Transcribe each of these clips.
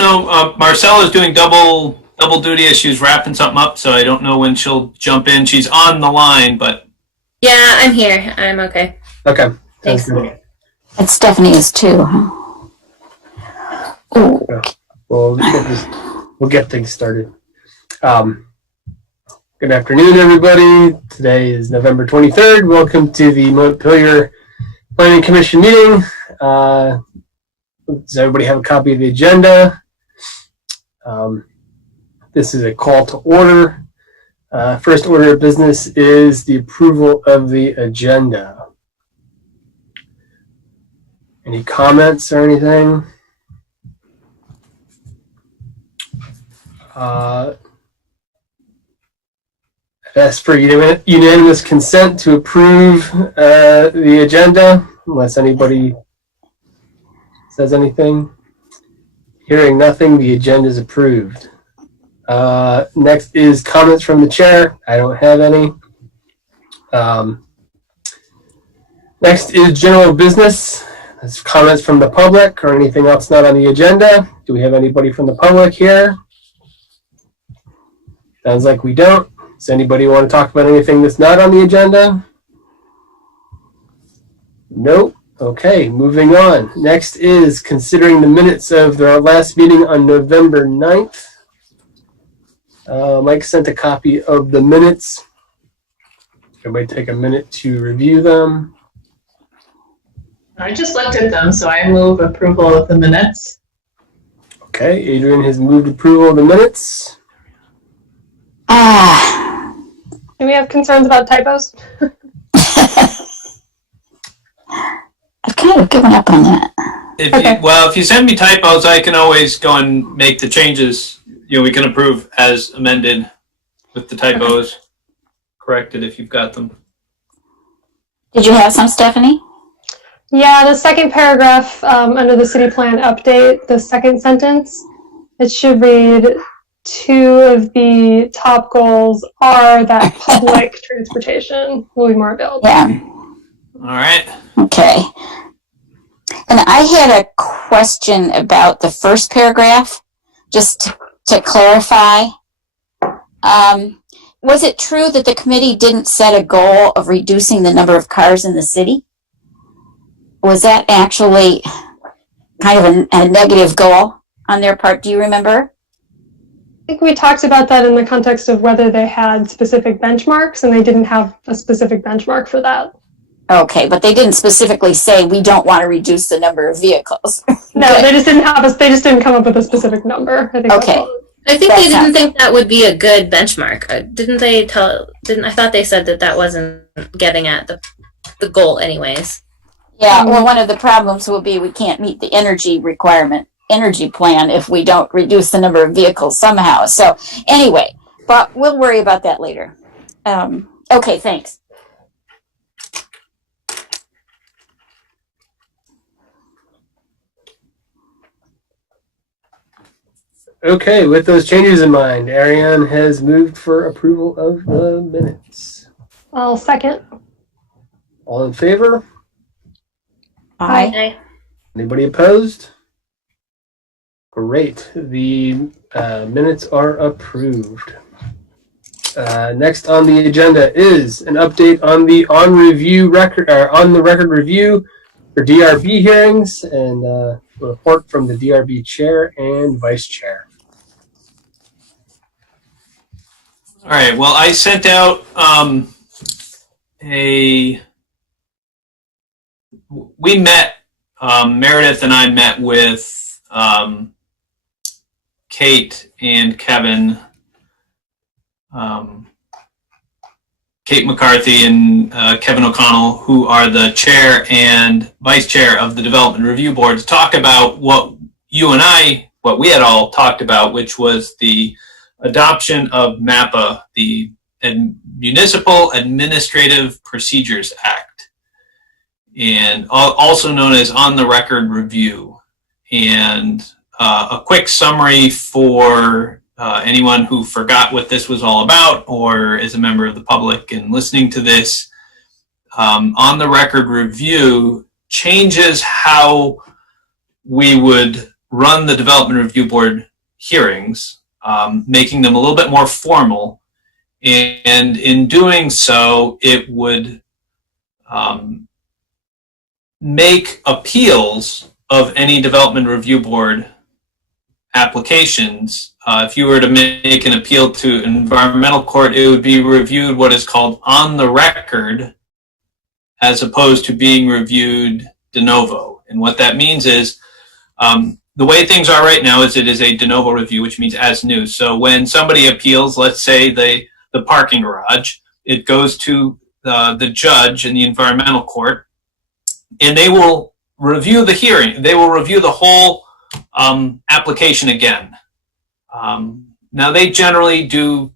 know. Marcella is doing double duty as she's wrapping something up, so I don't know when she'll jump in. She's on the line, but yeah, I'm here. I'm okay. Okay. Thanks. And Stephanie is too, huh? Oh. Yeah. Well, we'll get things started. Good afternoon, everybody. Today is November 23rd. Welcome to the Montpelier Planning Commission meeting. Does everybody have a copy of the agenda? This is a call to order. First order of business is the approval of the agenda. Any comments or anything? I'd ask for unanimous consent to approve the agenda, unless anybody says anything. Hearing nothing, the agenda is approved. Next is comments from the chair. I don't have any. Next is general business. That's comments from the public or anything else not on the agenda. Do we have anybody from the public here? Sounds like we don't. Does anybody want to talk about anything that's not on the agenda? Nope. Okay, moving on. Next is considering the minutes of the last meeting on November 9th. Mike sent a copy of the minutes. Everybody take a minute to review them. I just looked at them, so I move approval of the minutes. Okay, Adrian has moved approval of the minutes. Do we have concerns about typos? I've kind of given up on that. If you send me typos, I can always go and make the changes. We can approve as amended with the typos corrected if you've got them. Did you have some, Stephanie? Yeah, the second paragraph under the city plan update, the second sentence, it should read, 2 of the top goals are that public transportation will be more available. Yeah. All right. Okay. And I had a question about the first paragraph, just to clarify. Was it true that the committee didn't set a goal of reducing the number of cars in the city? Was that actually kind of a negative goal on their part? Do you remember? I think we talked about that in the context of whether they had specific benchmarks, and they didn't have a specific benchmark for that. Okay, but they didn't specifically say we don't want to reduce the number of vehicles. No, they just didn't they just didn't come up with a specific number. I think okay. I think they didn't think that would be a good benchmark. Didn't they I thought they said that wasn't getting at the goal anyways. Yeah, well, one of the problems will be we can't meet the energy plan if we don't reduce the number of vehicles somehow. So anyway, but we'll worry about that later. Okay, thanks. Okay, with those changes in mind, Ariane has moved for approval of the minutes. I'll second. All in favor? Aye. Anybody opposed? Great. The minutes are approved. Next on the agenda is an update on the on the record review for DRB hearings and a report from the DRB chair and vice chair. All right. Well, I sent out we met, Meredith and I met with Kate and Kevin, Kate McCarthy and Kevin O'Connell, who are the chair and vice chair of the Development Review Board, to talk about what we had all talked about, which was the adoption of MAPA, the Municipal Administrative Procedures Act, and also known as on the record review. And a quick summary for anyone who forgot what this was all about or is a member of the public and listening to this. On the record review changes how we would run the Development Review Board hearings, making them a little bit more formal. And in doing so, it would make appeals of any Development Review Board applications. If you were to make an appeal to environmental court, it would be reviewed what is called on the record, as opposed to being reviewed de novo. And what that means is, the way things are right now is it is a de novo review, which means as new. So when somebody appeals, let's say the parking garage, it goes to the judge in the environmental court, and they will review the hearing. They will review the whole application again. Now, they generally do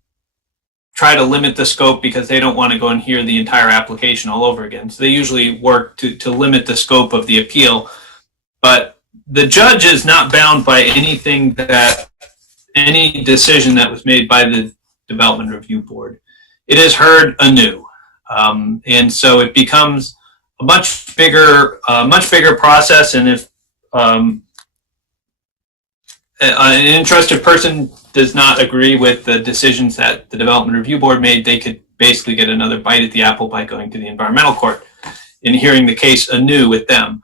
try to limit the scope because they don't want to go and hear the entire application all over again. So they usually work to limit the scope of the appeal. But the judge is not bound by anything any decision that was made by the Development Review Board. It is heard anew. And so it becomes a much bigger process. And if an interested person does not agree with the decisions that the Development Review Board made, they could basically get another bite at the apple by going to the environmental court and hearing the case anew with them.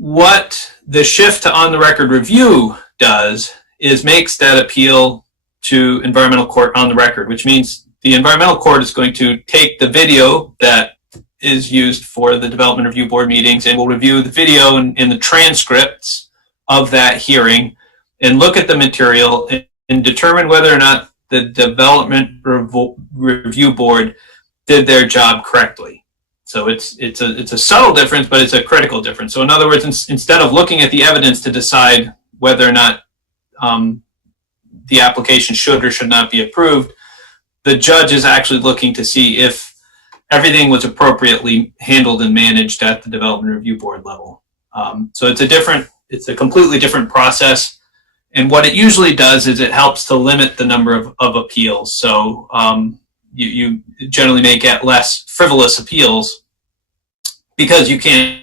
What the shift to on-the-record review does is makes that appeal to environmental court on the record, which means the environmental court is going to take the video that is used for the Development Review Board meetings and will review the video and the transcripts of that hearing and look at the material and determine whether or not the Development Review Board did their job correctly. So it's a subtle difference, but it's a critical difference. So in other words, instead of looking at the evidence to decide whether or not the application should or should not be approved, the judge is actually looking to see if everything was appropriately handled and managed at the Development Review Board level. So it's a completely different process. And what it usually does is it helps to limit the number of appeals. So you generally may get less frivolous appeals because you can't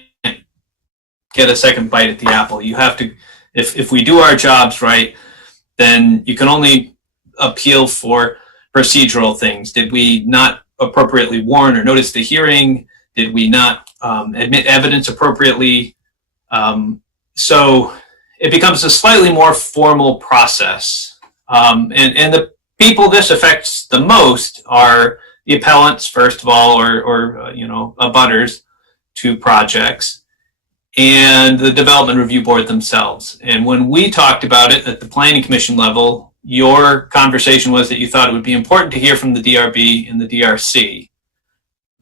get a second bite at the apple. You have to, if we do our jobs right, then you can only appeal for procedural things. Did we not appropriately warn or notice the hearing? Did we not admit evidence appropriately? So it becomes a slightly more formal process. And the people this affects the most are the appellants, first of all, or abutters to projects, and the Development Review Board themselves. And when we talked about it at the Planning Commission level, your conversation was that you thought it would be important to hear from the DRB and the DRC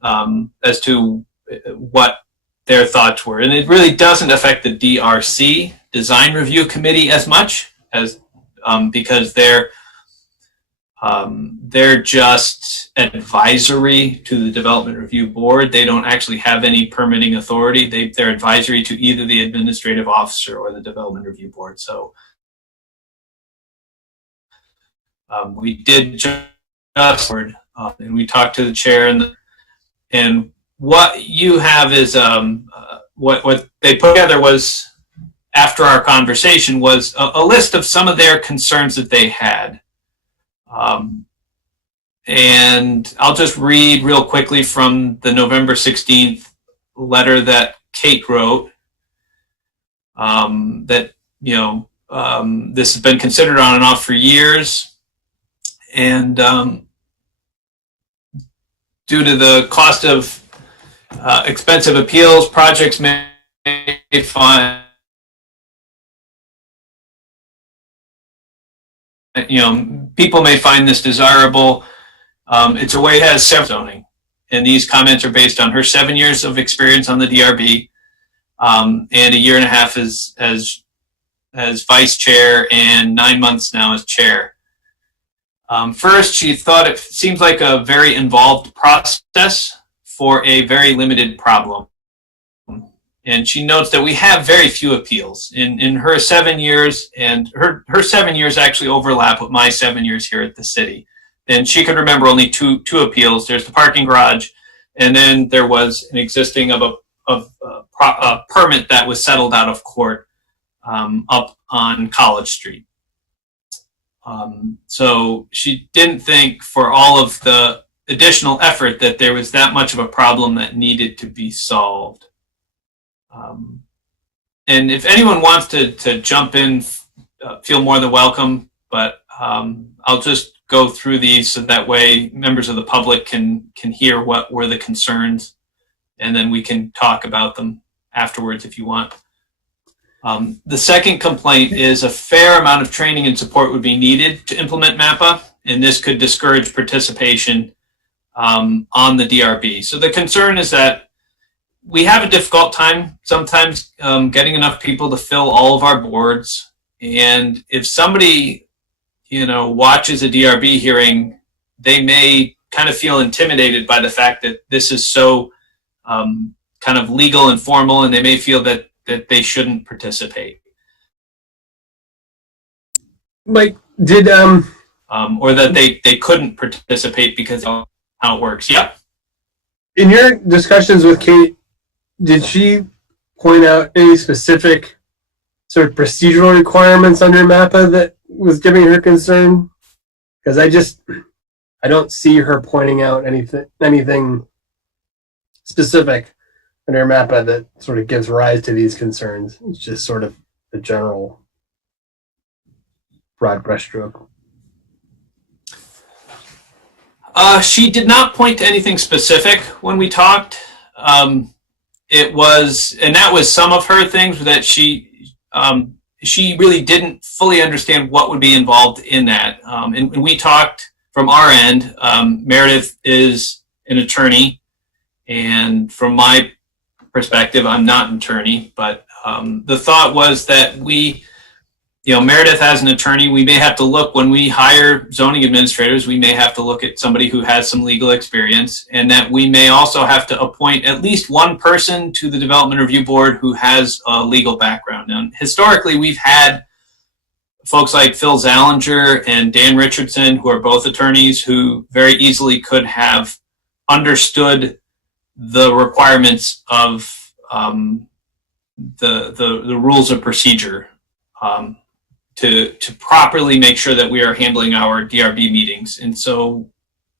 as to what their thoughts were. And it really doesn't affect the DRC, Design Review Committee, as much as because they're just advisory to the Development Review Board. They don't actually have any permitting authority. They're advisory to either the administrative officer or the Development Review Board. So we did just, and we talked to the chair, and what you have is what they put together was, after our conversation, was a list of some of their concerns that they had. And I'll just read real quickly from the November 16th letter that Kate wrote, that, this has been considered on and off for years. And due to the cost of expensive appeals, projects may find, people may find this desirable. It's a way it has several zoning. And these comments are based on her 7 years of experience on the DRB, and a year and a half as vice chair and 9 months now as chair. First, she thought it seems like a very involved process for a very limited problem. And she notes that we have very few appeals. In her 7 years, and her 7 years actually overlap with my 7 years here at the city. And she could remember only two appeals. There's the parking garage, and then there was an existing of a permit that was settled out of court up on College Street. So she didn't think for all of the additional effort that there was that much of a problem that needed to be solved. And if anyone wants to jump in, feel more than welcome, but I'll just go through these so that way members of the public can hear what were the concerns, and then we can talk about them afterwards if you want. The second complaint is a fair amount of training and support would be needed to implement MAPA, and this could discourage participation on the DRB. So the concern is that we have a difficult time sometimes getting enough people to fill all of our boards. And if somebody, watches a DRB hearing, they may kind of feel intimidated by the fact that this is so kind of legal and formal, and they may feel that they shouldn't participate. Mike, did or that they couldn't participate because of how it works. Yep. in your discussions with Kate, did she point out any specific sort of procedural requirements under MAPA that was giving her concern? Because I don't see her pointing out anything specific under MAPA that sort of gives rise to these concerns. It's just sort of the general broad brushstroke. She did not point to anything specific when we talked. It was, and that was some of her things that she really didn't fully understand what would be involved in that. And we talked from our end. Meredith is an attorney, and from my perspective, I'm not an attorney, but the thought was that Meredith as an attorney, we may have to look, when we hire zoning administrators, we may have to look at somebody who has some legal experience, and that we may also have to appoint at least one person to the Development Review Board who has a legal background. Now, historically, we've had folks like Phil Zallinger and Dan Richardson, who are both attorneys, who very easily could have understood the requirements of the rules of procedure to properly make sure that we are handling our DRB meetings. And so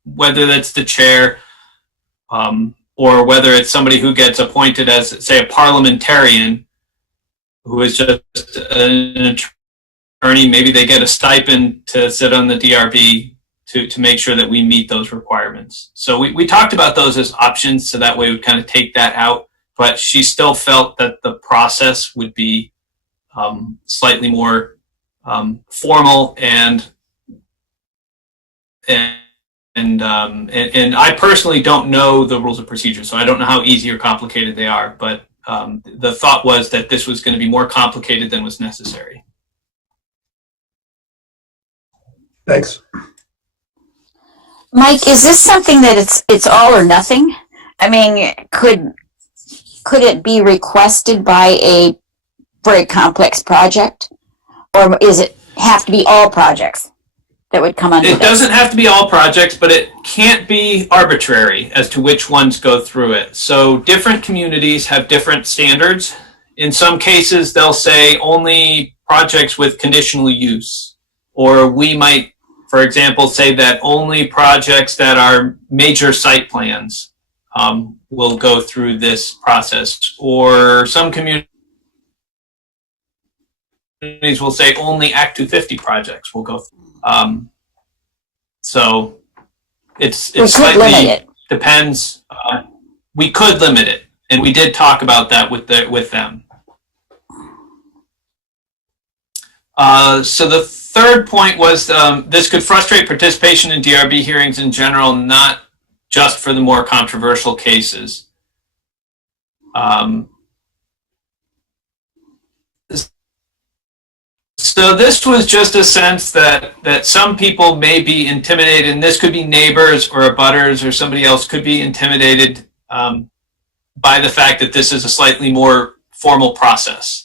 whether that's the chair or whether it's somebody who gets appointed as, say, a parliamentarian who is just an attorney, maybe they get a stipend to sit on the DRB to make sure that we meet those requirements. So we talked about those as options, so that way we kind of take that out, but she still felt that the process would be slightly more formal, and I personally don't know the rules of procedure, so I don't know how easy or complicated they are, but the thought was that this was going to be more complicated than was necessary. Thanks. Mike, is this something that it's all or nothing? I mean, could it be requested by a very complex project, or is it have to be all projects that would come under It doesn't have to be all projects, but it can't be arbitrary as to which ones go through it. So different communities have different standards. In some cases, they'll say only projects with conditional use, or we might, for example, say that only projects that are major site plans will go through this process, or some communities will say only Act 250 projects will go through. So it slightly depends. We could limit it, and we did talk about that with them. So the third point was this could frustrate participation in DRB hearings in general, not just for the more controversial cases. So this was just a sense that some people may be intimidated, and this could be neighbors or abutters or somebody else could be intimidated by the fact that this is a slightly more formal process.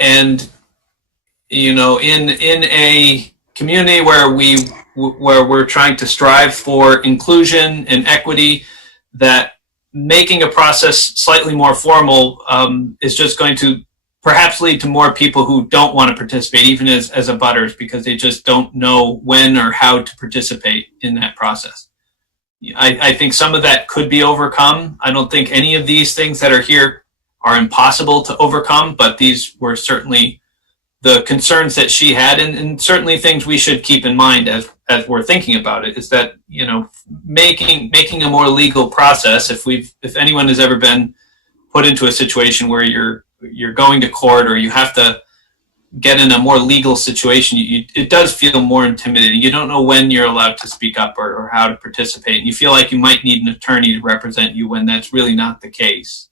And in a community where we're trying to strive for inclusion and equity, that making a process slightly more formal is just going to perhaps lead to more people who don't want to participate, even as abutters, because they just don't know when or how to participate in that process. I think some of that could be overcome. I don't think any of these things that are here are impossible to overcome, but these were certainly the concerns that she had, and certainly things we should keep in mind as we're thinking about it, is that, you know, making a more legal process, if anyone has ever been put into a situation where you're going to court or you have to get in a more legal situation, it does feel more intimidating. You don't know when you're allowed to speak up or how to participate. And you feel like you might need an attorney to represent you when that's really not the case.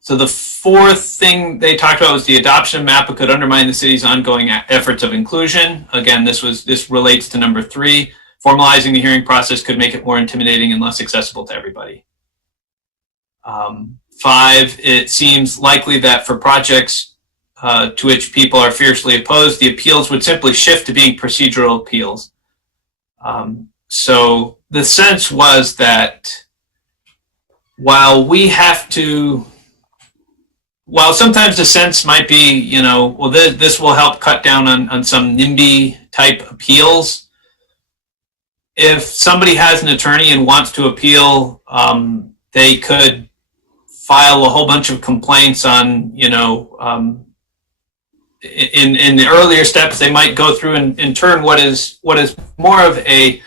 So the fourth thing they talked about was the adoption of MAPA could undermine the city's ongoing efforts of inclusion. Again, this relates to number 3. Formalizing the hearing process could make it more intimidating and less accessible to everybody. 5, it seems likely that for projects to which people are fiercely opposed, the appeals would simply shift to being procedural appeals. So the sense was that while sometimes the sense might be, you know, well, this will help cut down on some NIMBY type appeals. If somebody has an attorney and wants to appeal, they could file a whole bunch of complaints on, you know, in the earlier steps, they might go through and turn what is more of a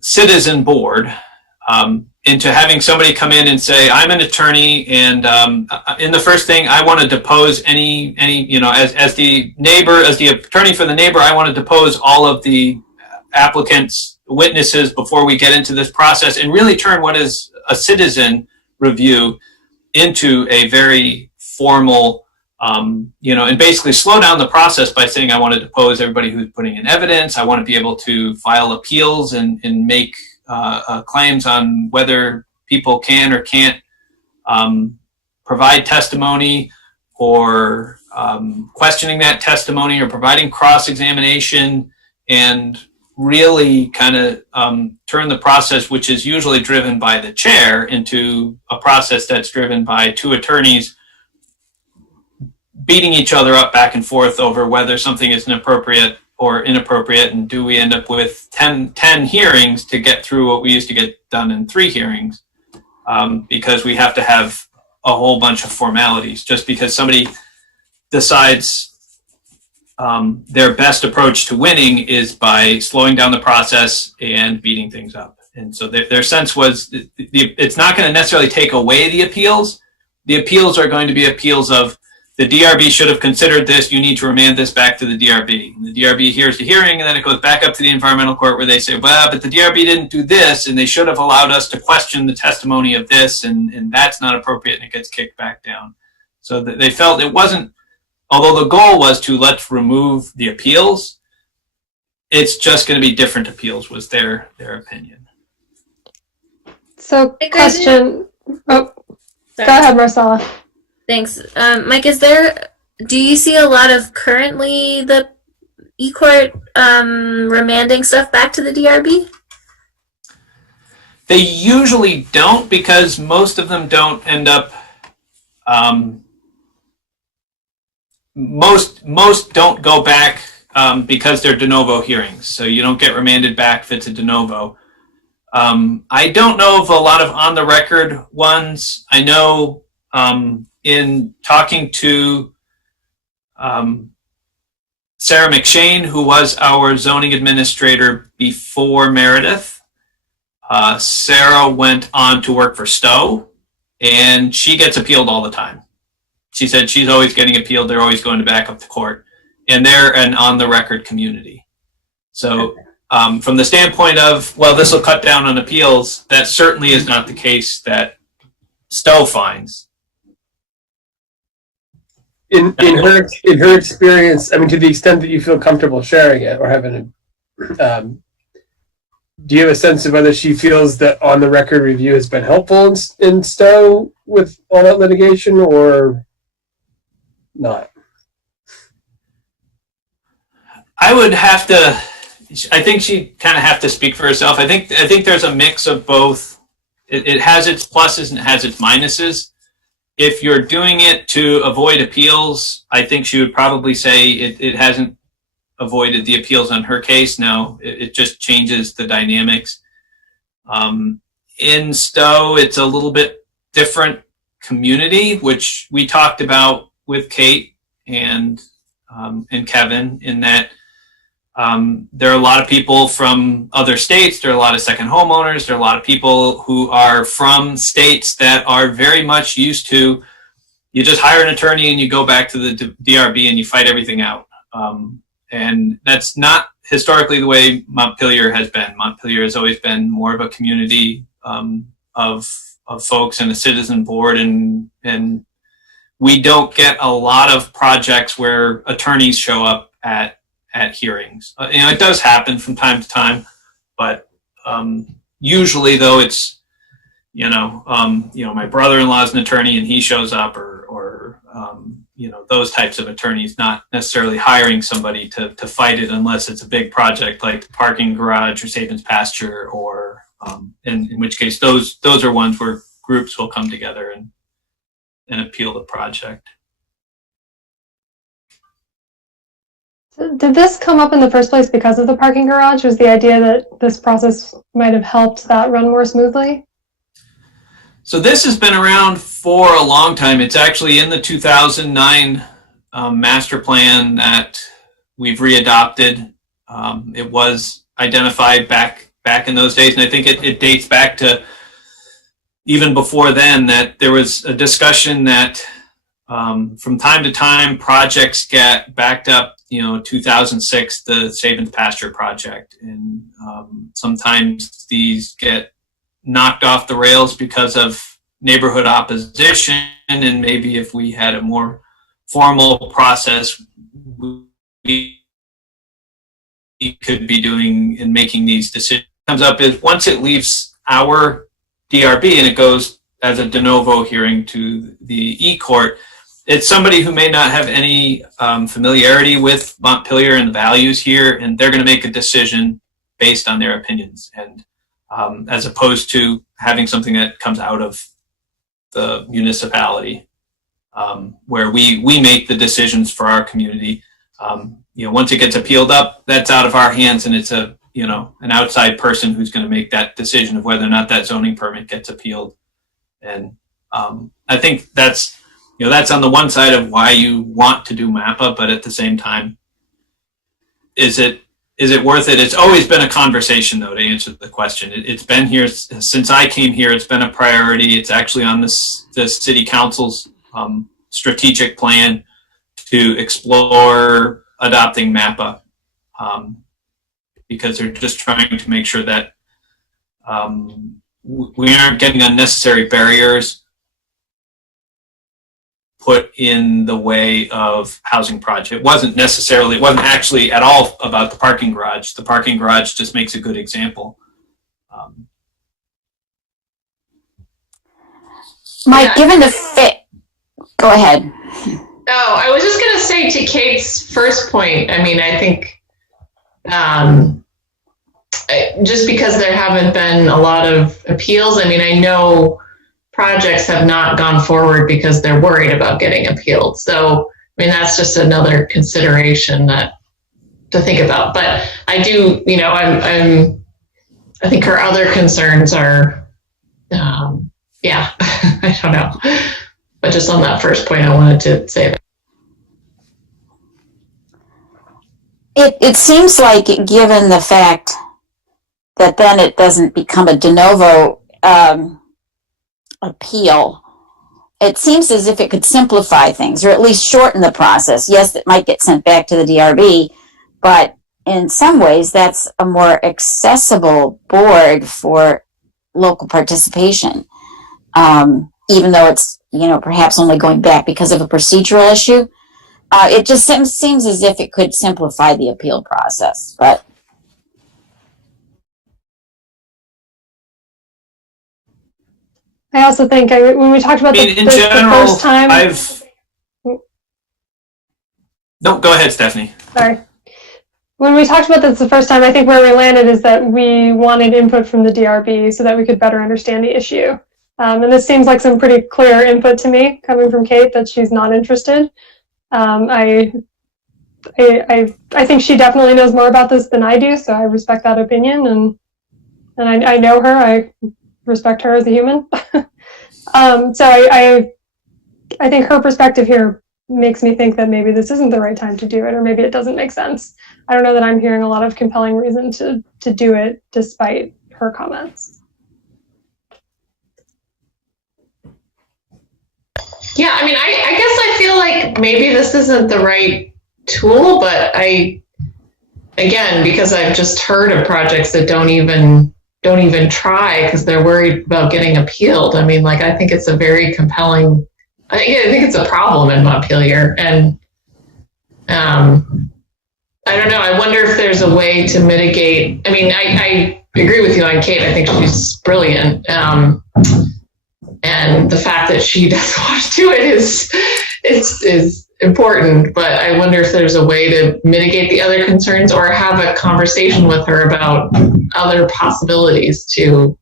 citizen board into having somebody come in and say, I'm an attorney, and in the first thing, I want to depose any, you know, as the attorney for the neighbor, I want to depose all of the applicants, witnesses before we get into this process, and really turn what is a citizen review into a very formal, you know, and basically slow down the process by saying, I want to depose everybody who's putting in evidence. I want to be able to file appeals and make claims on whether people can or can't provide testimony, or questioning that testimony, or providing cross-examination, and really kind of turn the process, which is usually driven by the chair, into a process that's driven by 2 attorneys beating each other up back and forth over whether something is inappropriate or inappropriate, and do we end up with 10 hearings to get through what we used to get done in 3 hearings, because we have to have a whole bunch of formalities just because somebody decides their best approach to winning is by slowing down the process and beating things up. And so their sense was it's not going to necessarily take away the appeals. The appeals are going to be appeals of, the DRB should have considered this, you need to remand this back to the DRB. And the DRB hears the hearing, and then it goes back up to the environmental court where they say, well, but the DRB didn't do this, and they should have allowed us to question the testimony of this, and that's not appropriate, and it gets kicked back down. So they felt it wasn't, although the goal was to let's remove the appeals, it's just going to be different appeals, was their opinion. So, question. Oh, Sorry. go ahead, Marcella. Thanks. Mike, do you see a lot of currently the e-court remanding stuff back to the DRB? They usually don't, because most of them don't end up, most don't go back because they're de novo hearings. So you don't get remanded back if it's a de novo. I don't know of a lot of on the record ones. I know in talking to Sarah McShane, who was our zoning administrator before Meredith, Sarah went on to work for Stowe, and she gets appealed all the time. She said she's always getting appealed. They're always going to back up to court, and they're an on the record community. So from the standpoint of, well, this will cut down on appeals, that certainly is not the case that Stowe finds. In her experience, I mean, to the extent that you feel comfortable sharing it or having a, do you have a sense of whether she feels that on the record review has been helpful in Stowe with all that litigation, or not? I would have to, I think she'd kind of have to speak for herself. I think there's a mix of both. It has its pluses and it has its minuses. If you're doing it to avoid appeals, I think she would probably say it hasn't avoided the appeals on her case. No, it just changes the dynamics. In Stowe, it's a little bit different community, which we talked about with Kate and Kevin, in that there are a lot of people from other states. There are a lot of second homeowners. There are a lot of people who are from states that are very much used to, you just hire an attorney and you go back to the DRB and you fight everything out. And that's not historically the way Montpelier has been. Montpelier has always been more of a community of folks and a citizen board, and we don't get a lot of projects where attorneys show up at hearings. It does happen from time to time, but usually though it's my brother-in-law is an attorney and he shows up, or those types of attorneys, not necessarily hiring somebody to fight it unless it's a big project like the parking garage or Saban's pasture, or in which case those are ones where groups will come together and appeal the project. Did this come up in the first place because of the parking garage? Was the idea that this process might have helped that run more smoothly? So this has been around for a long time. It's actually in the 2009 master plan that we've readopted. It was identified back in those days, and I think it dates back to even before then, that there was a discussion that from time to time projects get backed up. 2006, the Saban's Pasture project, and sometimes these get knocked off the rails because of neighborhood opposition, and maybe if we had a more formal process, we could be doing and making these decisions. Comes up is once it leaves our DRB and it goes as a de novo hearing to the E-Court, it's somebody who may not have any familiarity with Montpelier and the values here, and they're going to make a decision based on their opinions, and as opposed to having something that comes out of the municipality, where we make the decisions for our community. Once it gets appealed up, that's out of our hands, and it's an outside person who's going to make that decision of whether or not that zoning permit gets appealed. And I think that's on the one side of why you want to do MAPA, but at the same time, is it worth it? It's always been a conversation, though, to answer the question. It's been here since I came here. It's been a priority. It's actually on the city council's strategic plan to explore adopting MAPA, because they're just trying to make sure that we aren't getting unnecessary barriers put in the way of housing project. It wasn't actually at all about the parking garage. The parking garage just makes a good example. Mike, given the fit, go ahead. Oh, I was just going to say, to Kate's first point, I mean, I think just because there haven't been a lot of appeals, I mean, I know projects have not gone forward because they're worried about getting appealed. So, I mean, that's just another consideration to think about. But I do, I think her other concerns are, I don't know. But just on that first point, I wanted to say that. It seems like, given the fact that then it doesn't become a de novo appeal, it seems as if it could simplify things, or at least shorten the process. Yes, it might get sent back to the DRB, but in some ways that's a more accessible board for local participation, even though it's perhaps only going back because of a procedural issue. It just seems as if it could simplify the appeal process, but I also think when we talked about the first time. No, go ahead, Stephanie. Sorry. When we talked about this the first time, I think where we landed is that we wanted input from the DRB so that we could better understand the issue. And this seems like some pretty clear input to me coming from Kate that she's not interested. I think she definitely knows more about this than I do, so I respect that opinion, and I know her. I respect her as a human. So I think her perspective here makes me think that maybe this isn't the right time to do it, or maybe it doesn't make sense. I don't know that I'm hearing a lot of compelling reason to do it despite her comments. Yeah, I mean, I guess I feel like maybe this isn't the right tool, but again, because I've just heard of projects that don't even try because they're worried about getting appealed. I mean, like, I think it's a very compelling, I think it's a problem in Montpelier. And I don't know, I wonder if there's a way to mitigate. I mean, I agree with you on Kate. I think she's brilliant. And the fact that she doesn't want to do it is important, but I wonder if there's a way to mitigate the other concerns or have a conversation with her about other possibilities to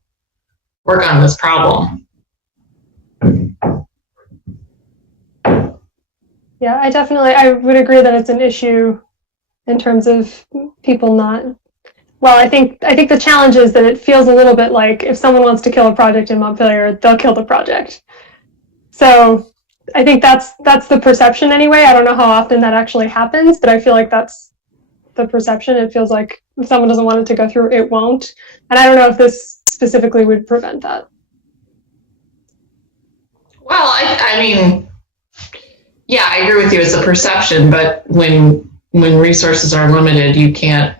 work on this problem. Yeah, I would agree that it's an issue in terms of people not. Well, I think the challenge is that it feels a little bit like if someone wants to kill a project in Montpelier, they'll kill the project. So I think that's the perception anyway. I don't know how often that actually happens, but I feel like that's the perception. It feels like if someone doesn't want it to go through, it won't. And I don't know if this specifically would prevent that. Well, I mean, yeah, I agree with you. It's a perception, but when resources are limited, you can't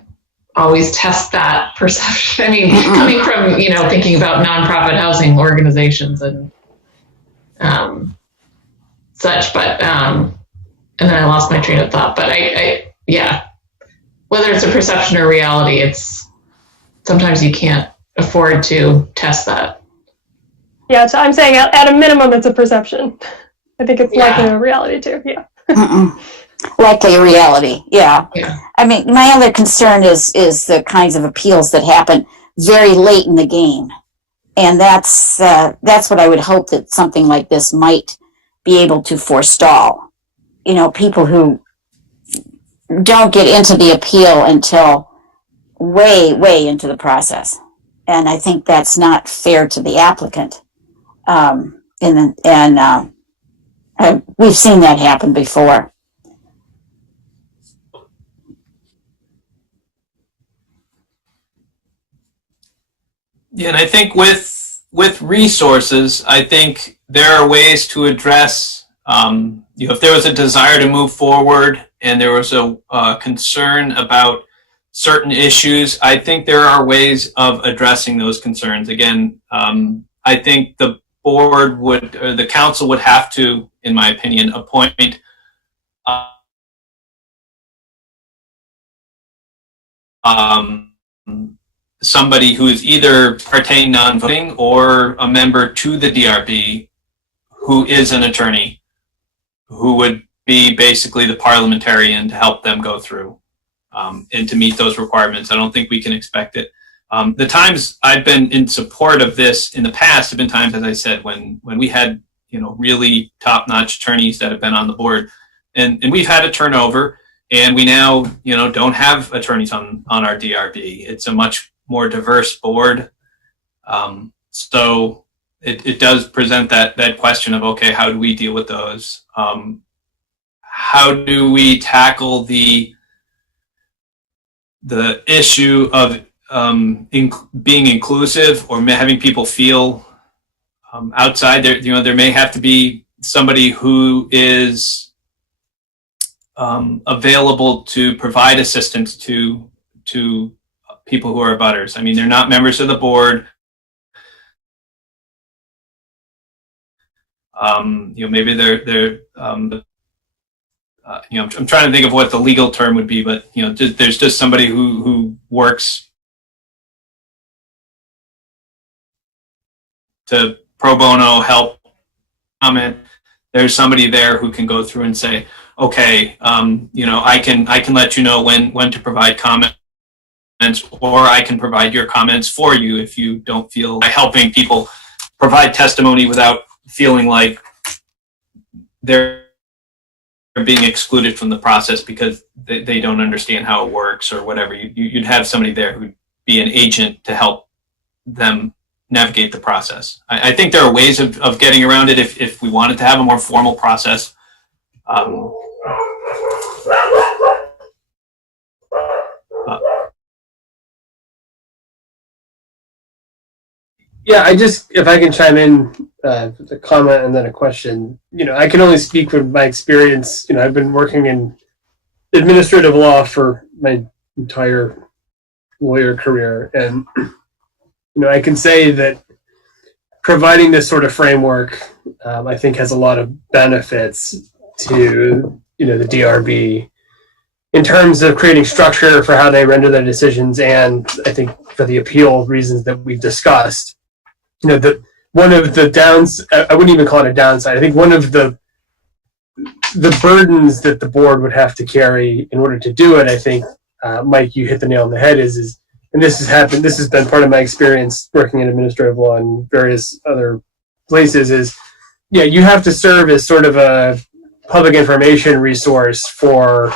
always test that perception. I mean, coming from, thinking about nonprofit housing organizations and such, but and then I lost my train of thought. But yeah, whether it's a perception or reality, it's sometimes you can't afford to test that. Yeah, so I'm saying at a minimum, it's a perception. I think it's likely a reality too. Yeah. Likely a reality. Yeah. Yeah. I mean, my other concern is the kinds of appeals that happen very late in the game, and that's what I would hope that something like this might be able to forestall. People who don't get into the appeal until way, way into the process, and I think that's not fair to the applicant. We've seen that happen before. Yeah, and I think with resources, I think there are ways to address, if there was a desire to move forward and there was a concern about certain issues, I think there are ways of addressing those concerns. Again, I think the board or the council would have to, in my opinion, appoint somebody who is either partain non-voting or a member to the DRB who is an attorney, who would be basically the parliamentarian to help them go through and to meet those requirements. I don't think we can expect it. The times I've been in support of this in the past have been times, as I said, when we had really top-notch attorneys that have been on the board, and we've had a turnover, and we now don't have attorneys on our DRB. It's a much more diverse board, so it does present that question of, okay, how do we deal with those? How do we tackle the issue of being inclusive or having people feel outside there? There may have to be somebody who is available to provide assistance to people who are abutters. I mean, they're not members of the board. Maybe they're I'm trying to think of what the legal term would be, but there's just somebody who works to pro bono help comment. There's somebody there who can go through and say, okay, I can let you know when to provide comments, or I can provide your comments for you if you don't feel, by helping people provide testimony without feeling like they're being excluded from the process because they don't understand how it works or whatever. You'd have somebody there who'd be an agent to help them navigate the process. I think there are ways of getting around it if we wanted to have a more formal process. Yeah, if I can chime in with a comment and then a question. I can only speak from my experience. I've been working in administrative law for my entire lawyer career, and I can say that providing this sort of framework, I think, has a lot of benefits to the DRB in terms of creating structure for how they render their decisions, and I think for the appeal reasons that we've discussed. One of the I wouldn't even call it a downside. I think one of the burdens that the board would have to carry in order to do it, I think, Mike, you hit the nail on the head, is and this has been part of my experience working in administrative law and various other places, is you have to serve as sort of a public information resource for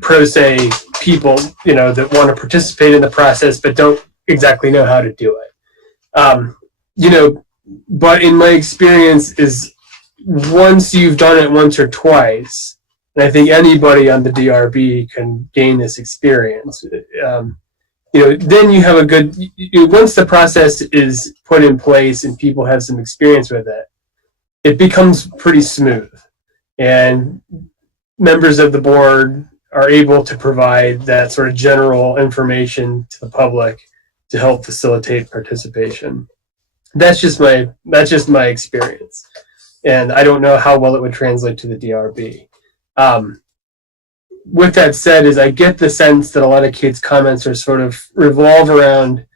pro se people that want to participate in the process but don't exactly know how to do it. But in my experience is, once you've done it once or twice, and I think anybody on the DRB can gain this experience, then you have a good, once the process is put in place and people have some experience with it, it becomes pretty smooth. And members of the board are able to provide that sort of general information to the public to help facilitate participation. That's just my experience, and I don't know how well it would translate to the DRB. With that said, I get the sense that a lot of Kate's comments are sort of revolve around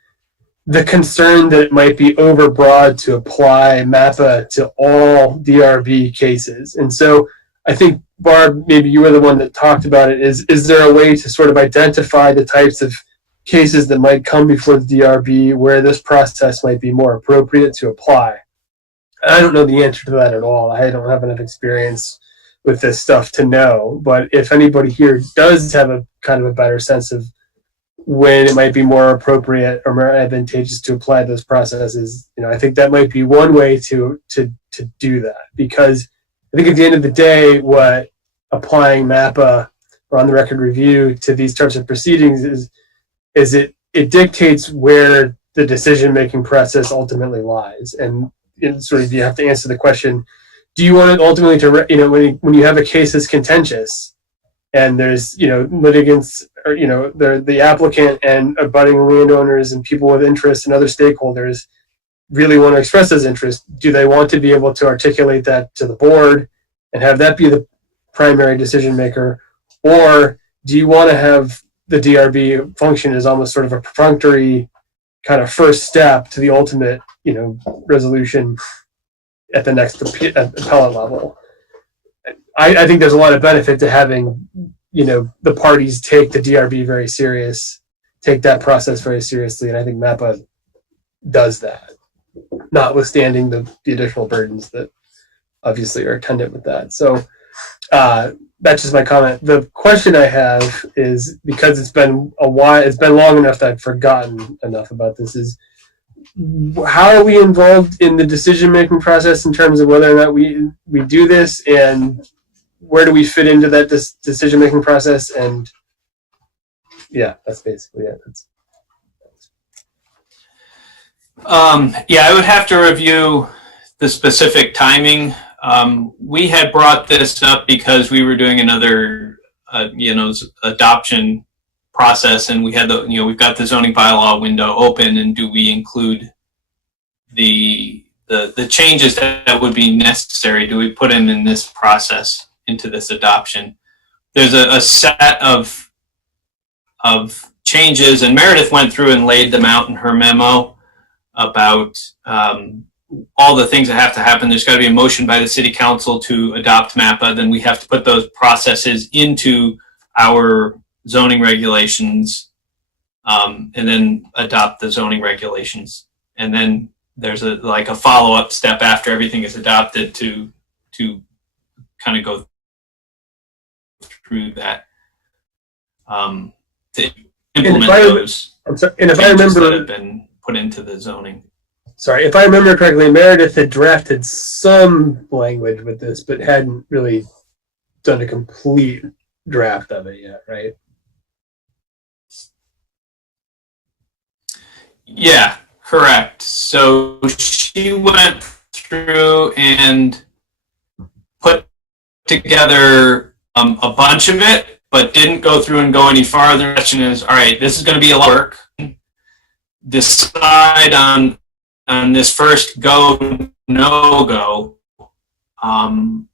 the concern that it might be overbroad to apply MAPA to all DRB cases. And so I think, Barb, maybe you were the one that talked about it, is there a way to sort of identify the types of cases that might come before the DRB where this process might be more appropriate to apply? I don't know the answer to that at all. I don't have enough experience with this stuff to know, but if anybody here does have a kind of a better sense of when it might be more appropriate or more advantageous to apply those processes, I think that might be one way to do that, because I think at the end of the day, what applying MAPA or on the record review to these types of proceedings is it dictates where the decision-making process ultimately lies. And sort of you have to answer the question, do you want it ultimately to, when you have a case that's contentious and there's, litigants, or, the applicant and abutting landowners and people with interest and other stakeholders really want to express those interests, do they want to be able to articulate that to the board and have that be the primary decision maker? Or do you want to have the DRB function as almost sort of a perfunctory kind of first step to the ultimate, resolution at the next appellate level? I think there's a lot of benefit to having, the parties take the DRB very serious, take that process very seriously, and I think MAPA does that, notwithstanding the additional burdens that obviously are attendant with that. So that's just my comment. The question I have is, because it's been a while, it's been long enough that I've forgotten enough about this, is how are we involved in the decision-making process in terms of whether or not we do this, and where do we fit into that decision-making process? And yeah, that's basically it. I would have to review the specific timing. We had brought this up because we were doing another, adoption process, and we had we've got the zoning bylaw window open, and do we include the changes that would be necessary? Do we put them in this process, into this adoption? There's a set of changes, and Meredith went through and laid them out in her memo about all the things that have to happen. There's got to be a motion by the city council to adopt MAPA. Then we have to put those processes into our zoning regulations, and then adopt the zoning regulations. And then there's a follow-up step after everything is adopted to kind of go through that, to implement those. I'm sorry, and if I changes remember, that have been put into the zoning. sorry, if I remember correctly, Meredith had drafted some language with this, but hadn't really done a complete draft of it yet, right? Yeah, correct. So she went through and put together a bunch of it, but didn't go through and go any farther. The question is, all right, this is going to be a lot of work. Decide on this first go, no go, and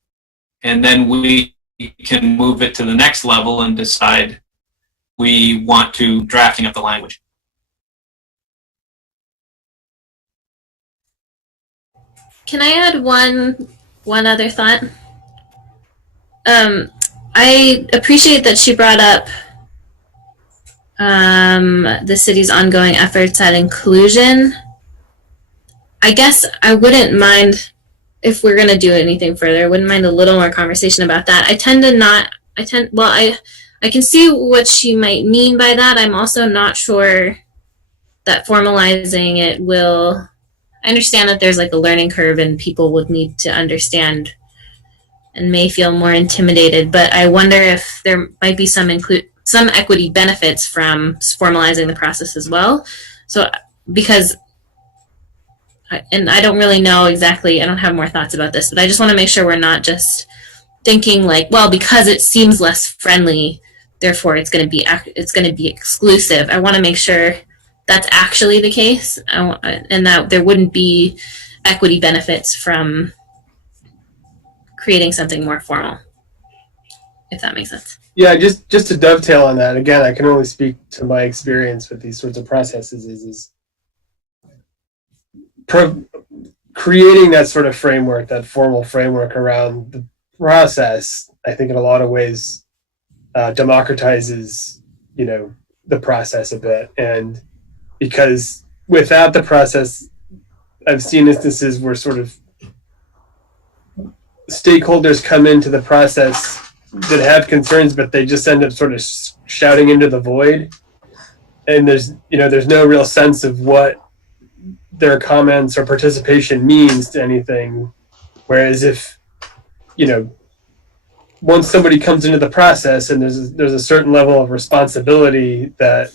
then we can move it to the next level and decide we want to drafting up the language. Can I add one other thought? I appreciate that she brought up the city's ongoing efforts at inclusion. I guess I wouldn't mind, if we're going to do anything further, I wouldn't mind a little more conversation about that. I can see what she might mean by that. I'm also not sure that formalizing it will, I understand that there's like a learning curve and people would need to understand and may feel more intimidated, but I wonder if there might be some equity benefits from formalizing the process as well. So, because, and I don't really know exactly, I don't have more thoughts about this, but I just want to make sure we're not just thinking like, well, because it seems less friendly, therefore it's going to be exclusive. I want to make sure that's actually the case, and that there wouldn't be equity benefits from creating something more formal, if that makes sense. Yeah, just to dovetail on that, again, I can only speak to my experience with these sorts of processes, creating that sort of framework, that formal framework around the process, I think in a lot of ways democratizes, the process a bit. And because without the process, I've seen instances where sort of stakeholders come into the process that have concerns, but they just end up sort of shouting into the void. And there's no real sense of what their comments or participation means to anything. Whereas if, once somebody comes into the process and there's a certain level of responsibility that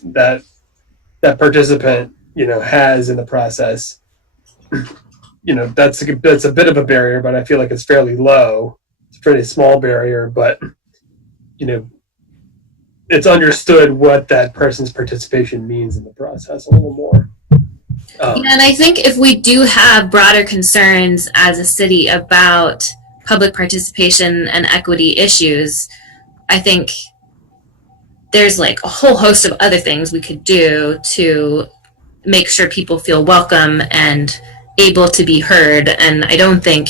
participant, has in the process, that's a bit of a barrier, but I feel like it's fairly low. It's a pretty small barrier, but it's understood what that person's participation means in the process a little more. And I think if we do have broader concerns as a city about public participation and equity issues, I think there's like a whole host of other things we could do to make sure people feel welcome and able to be heard. And I don't think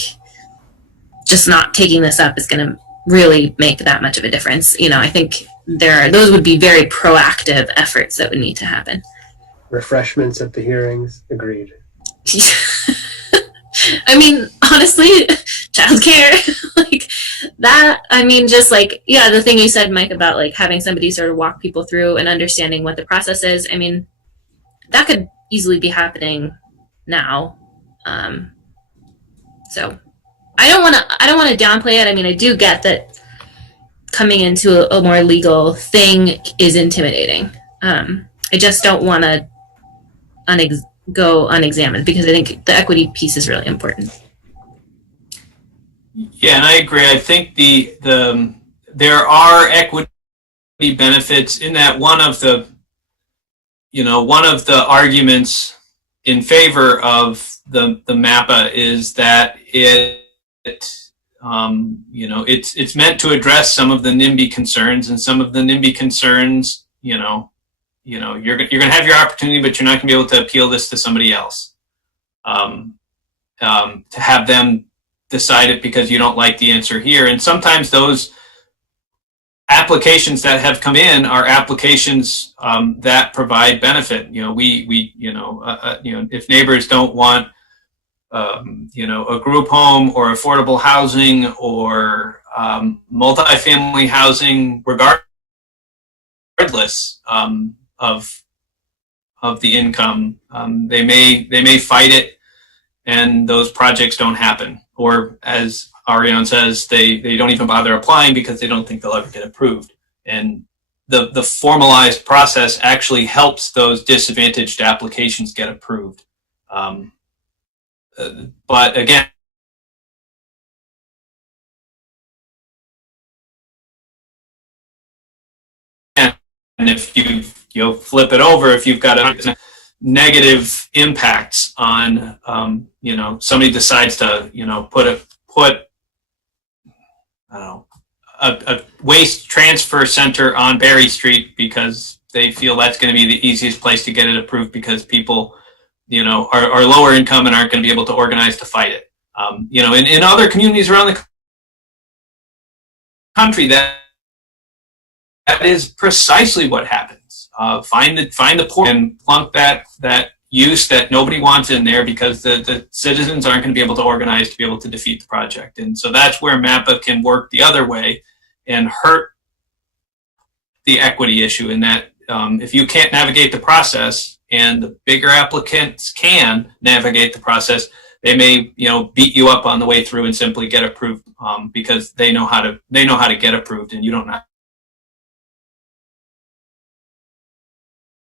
just not taking this up is going to really make that much of a difference. I think those would be very proactive efforts that would need to happen. Refreshments at the hearings, agreed. I mean, honestly, childcare, like that. I mean, just like, yeah, the thing you said, Mike, about like having somebody sort of walk people through and understanding what the process is. I mean, that could easily be happening now. So I don't want to downplay it. I mean, I do get that coming into a more legal thing is intimidating. I just don't want to go unexamined, because I think the equity piece is really important. Yeah, and I agree. I think there are equity benefits in that. One of the arguments in favor of the MAPA is that it's meant to address some of the NIMBY concerns, and some of the NIMBY concerns, you're going to have your opportunity, but you're not going to be able to appeal this to somebody else. to have them decide it because you don't like the answer here. And sometimes those applications that have come in are applications that provide benefit. If neighbors don't want, a group home or affordable housing or multifamily housing, regardless of the income, they may fight it, and those projects don't happen. Or as Ariane says, they don't even bother applying because they don't think they'll ever get approved. And the formalized process actually helps those disadvantaged applications get approved. But again, and if you flip it over, if you've got a negative impacts on, somebody decides to, put a waste transfer center on Berry Street because they feel that's going to be the easiest place to get it approved because people, are lower income and aren't going to be able to organize to fight it. In other communities around the country, that is precisely what happens. Find the poor and plunk that use that nobody wants in there because the citizens aren't going to be able to organize to be able to defeat the project. And so that's where MAPA can work the other way and hurt the equity issue in that if you can't navigate the process and the bigger applicants can navigate the process, they may beat you up on the way through and simply get approved because they know how to get approved and you don't know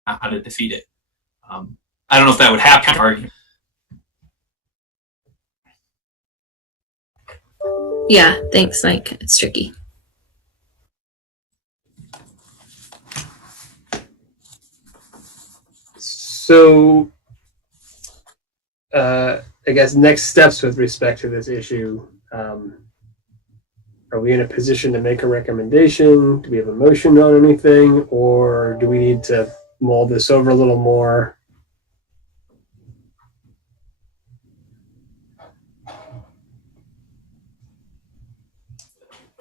how to defeat it. I don't know if that would happen. Yeah, thanks, Mike. It's tricky. So, I guess next steps with respect to this issue, are we in a position to make a recommendation? Do we have a motion on anything? Or do we need to mull this over a little more?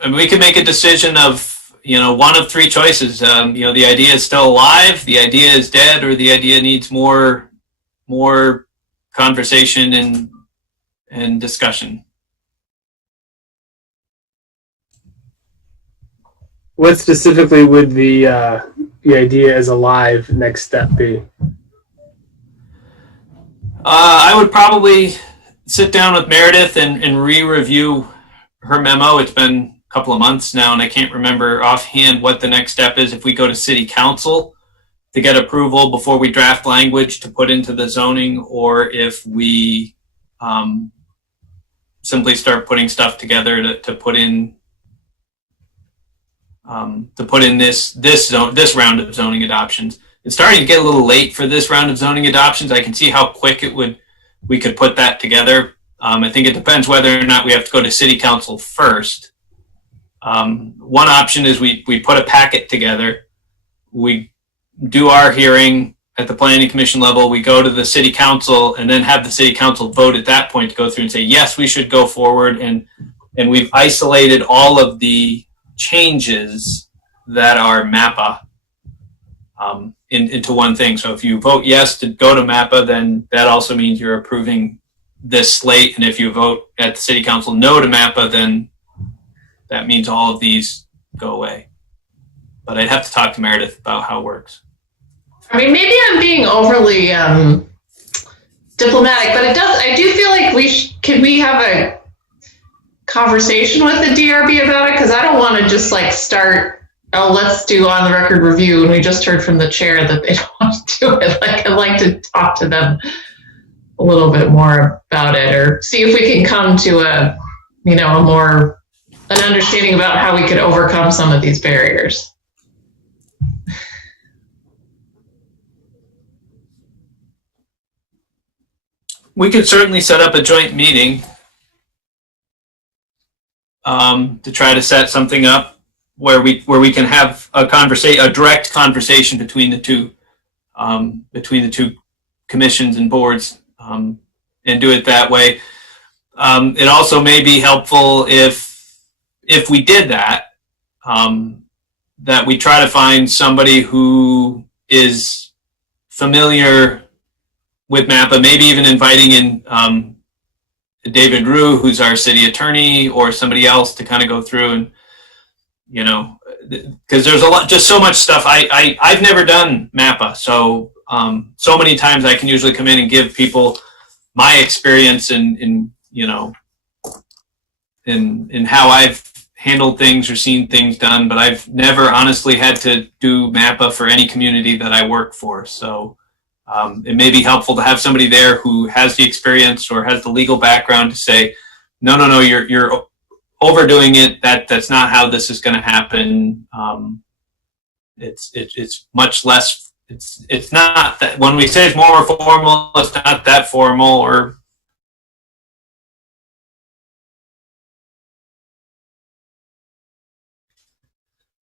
I mean, we can make a decision of, one of three choices. The idea is still alive, the idea is dead, or the idea needs more conversation and discussion. What specifically would the idea as alive next step be? I would probably sit down with Meredith and re-review her memo. It's been a couple of months now, and I can't remember offhand what the next step is if we go to City Council to get approval before we draft language to put into the zoning, or if we simply start putting stuff together to put in this round of zoning adoptions. It's starting to get a little late for this round of zoning adoptions. I can see how quick we could put that together. I think it depends whether or not we have to go to City Council first. One option is we put a packet together. We do our hearing at the Planning Commission level. We go to the City Council and then have the City Council vote at that point to go through and say, yes, we should go forward. And we've isolated all of the changes that are MAPA into one thing. So if you vote yes to go to MAPA, then that also means you're approving this slate. And if you vote at the City Council no to MAPA, then that means all of these go away. But I'd have to talk to Meredith about how it works. I mean, maybe I'm being overly diplomatic, but I do feel like can we have a conversation with the DRB about it? Because I don't want to just start, let's do on the record review, and we just heard from the chair that they don't want to do it. I'd like to talk to them a little bit more about it, or see if we can come to an understanding about how we could overcome some of these barriers. We could certainly set up a joint meeting to try to set something up where we can have a direct conversation between the two commissions and boards, and do it that way. it also may be helpful if we did that, that we try to find somebody who is familiar with MAPPA, maybe even inviting in David Rue, who's our city attorney, or somebody else to kind of go through and, you know, because there's a lot, just so much stuff. I've never done MAPPA, so so many times I can usually come in and give people my experience in you know, in how I've handled things or seen things done, but I've never honestly had to do MAPPA for any community that I work for. So it may be helpful to have somebody there who has the experience or has the legal background to say, no, you're overdoing it. That's not how this is going to happen. It's much less. It's not that when we say it's more formal, it's not that formal. Or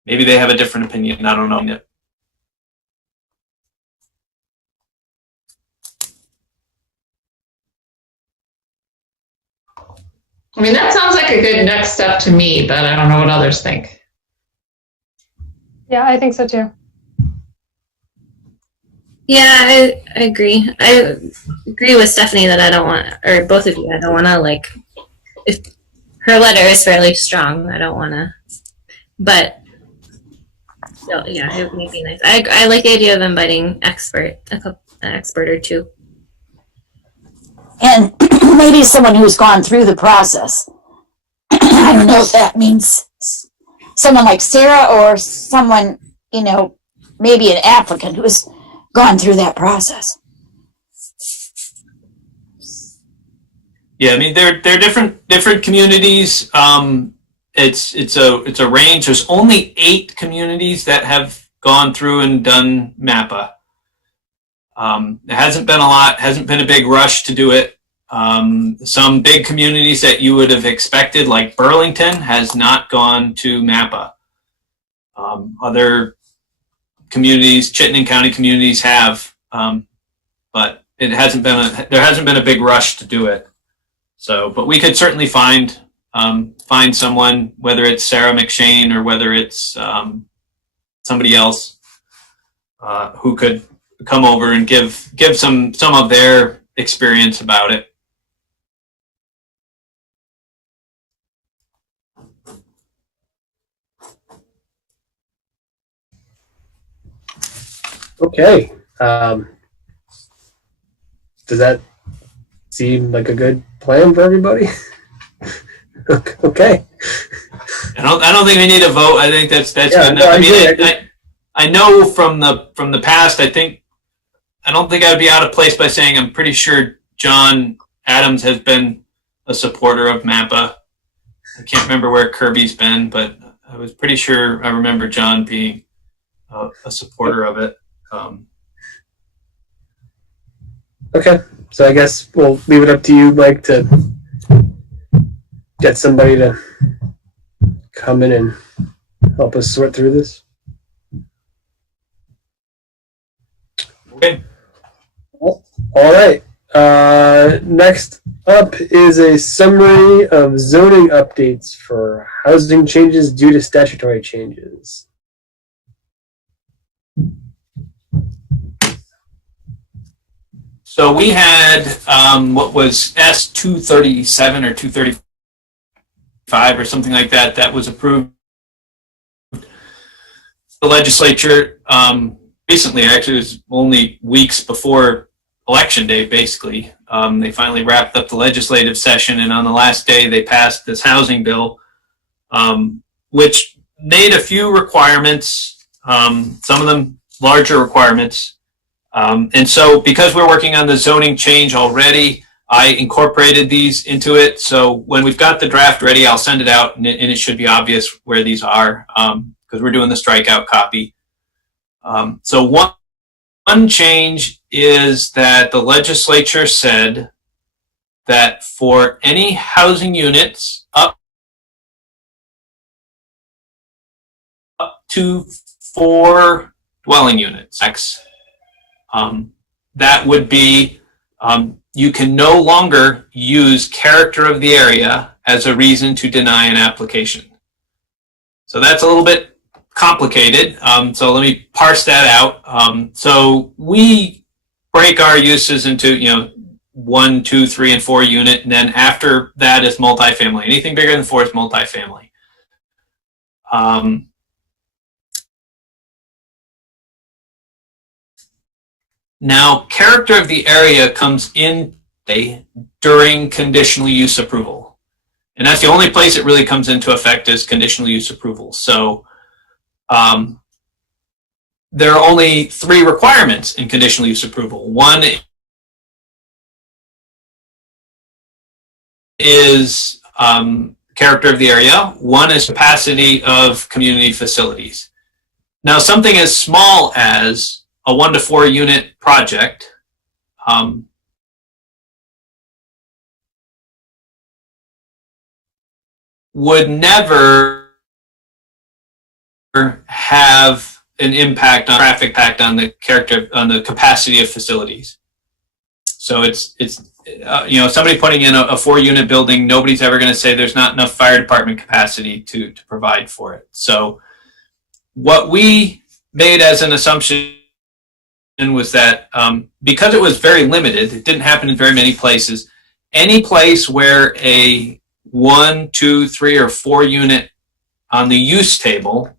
maybe they have a different opinion. I don't know. I mean, that sounds like a good next step to me, but I don't know what others think. Yeah, I think so too. Yeah, I agree. I agree with Stephanie that I don't want, or both of you, I don't want to, like, if her letter is fairly strong, I don't want to, but so, yeah, it would be nice. I like the idea of inviting an expert or two. And maybe someone who's gone through the process. I don't know if that means someone like Sarah or someone, you know, maybe an applicant who's gone through that process. Yeah, I mean, they're different communities. It's a range. There's only 8 communities that have gone through and done MAPPA. It hasn't been a lot, hasn't been a big rush to do it. Some big communities that you would have expected, like Burlington, has not gone to MAPPA. Other communities, Chittenden County communities have, but it hasn't been there hasn't been a big rush to do it. So, but we could certainly find someone, whether it's Sarah McShane or whether it's somebody else who could come over and give some of their experience about it. Okay. Does that seem like a good plan for everybody? Okay. I don't think we need a vote. I think that's Yeah, good. no, I mean, I know from the past. I don't think I'd be out of place by saying I'm pretty sure John Adams has been a supporter of MAPPA. I can't remember where Kirby's been, but I was pretty sure I remember John being a supporter of it. Okay. So I guess we'll leave it up to you, Mike, to get somebody to come in and help us sort through this. Okay. All right. Next up is a summary of zoning updates for housing changes due to statutory changes. So we had what was S237 or 235 or something like that that was approved. The legislature recently, actually, it was only weeks before election day, basically. They finally wrapped up the legislative session, and on the last day they passed this housing bill, which made a few requirements, some of them larger requirements. And so because we're working on the zoning change already, I incorporated these into it. So when we've got the draft ready, I'll send it out, and it should be obvious where these are, because we're doing the strikeout copy. So one change is that the legislature said that for any housing units up to 4 dwelling units, that would be you can no longer use character of the area as a reason to deny an application. So that's a little bit complicated. So let me parse that out. So we break our uses into, 1, 2, 3, and 4 unit, and then after that is multifamily. Anything bigger than 4 is multifamily. Now, character of the area comes in during conditional use approval. And that's the only place it really comes into effect is conditional use approval. So there are only 3 requirements in conditional use approval. One is character of the area. One is capacity of community facilities. Now, something as small as a 1 to 4 unit project would never have an impact on traffic impact on the character on the capacity of facilities. So it's somebody putting in a 4 unit building, nobody's ever going to say there's not enough fire department capacity to provide for it. So what we made as an assumption was that because it was very limited, it didn't happen in very many places. Any place where a 1, 2, 3, or 4 unit on the use table,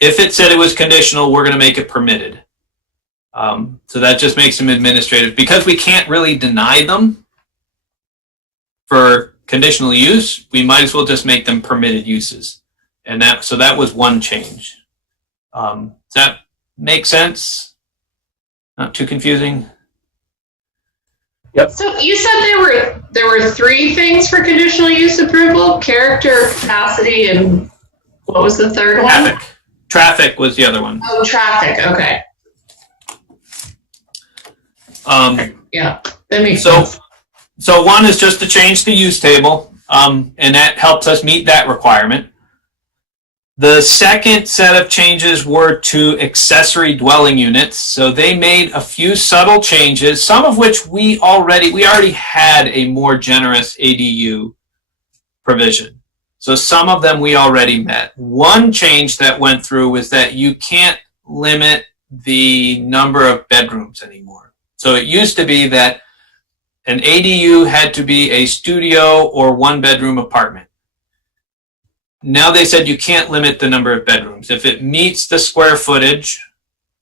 if it said it was conditional, we're going to make it permitted. So that just makes them administrative. Because we can't really deny them for conditional use, we might as well just make them permitted uses. And so that was one change. Does that make sense? Not too confusing? Yep. So you said there were 3 things for conditional use approval: character, capacity, and what was the third one? Traffic. Traffic was the other one. Oh, traffic. Okay. Yeah, that makes sense. So one is just to change the use table, and that helps us meet that requirement. The second set of changes were to accessory dwelling units. So they made a few subtle changes, some of which we already had a more generous ADU provision. So some of them we already met. One change that went through was that you can't limit the number of bedrooms anymore. So it used to be that an ADU had to be a studio or 1-bedroom apartment. Now they said you can't limit the number of bedrooms. If it meets the square footage,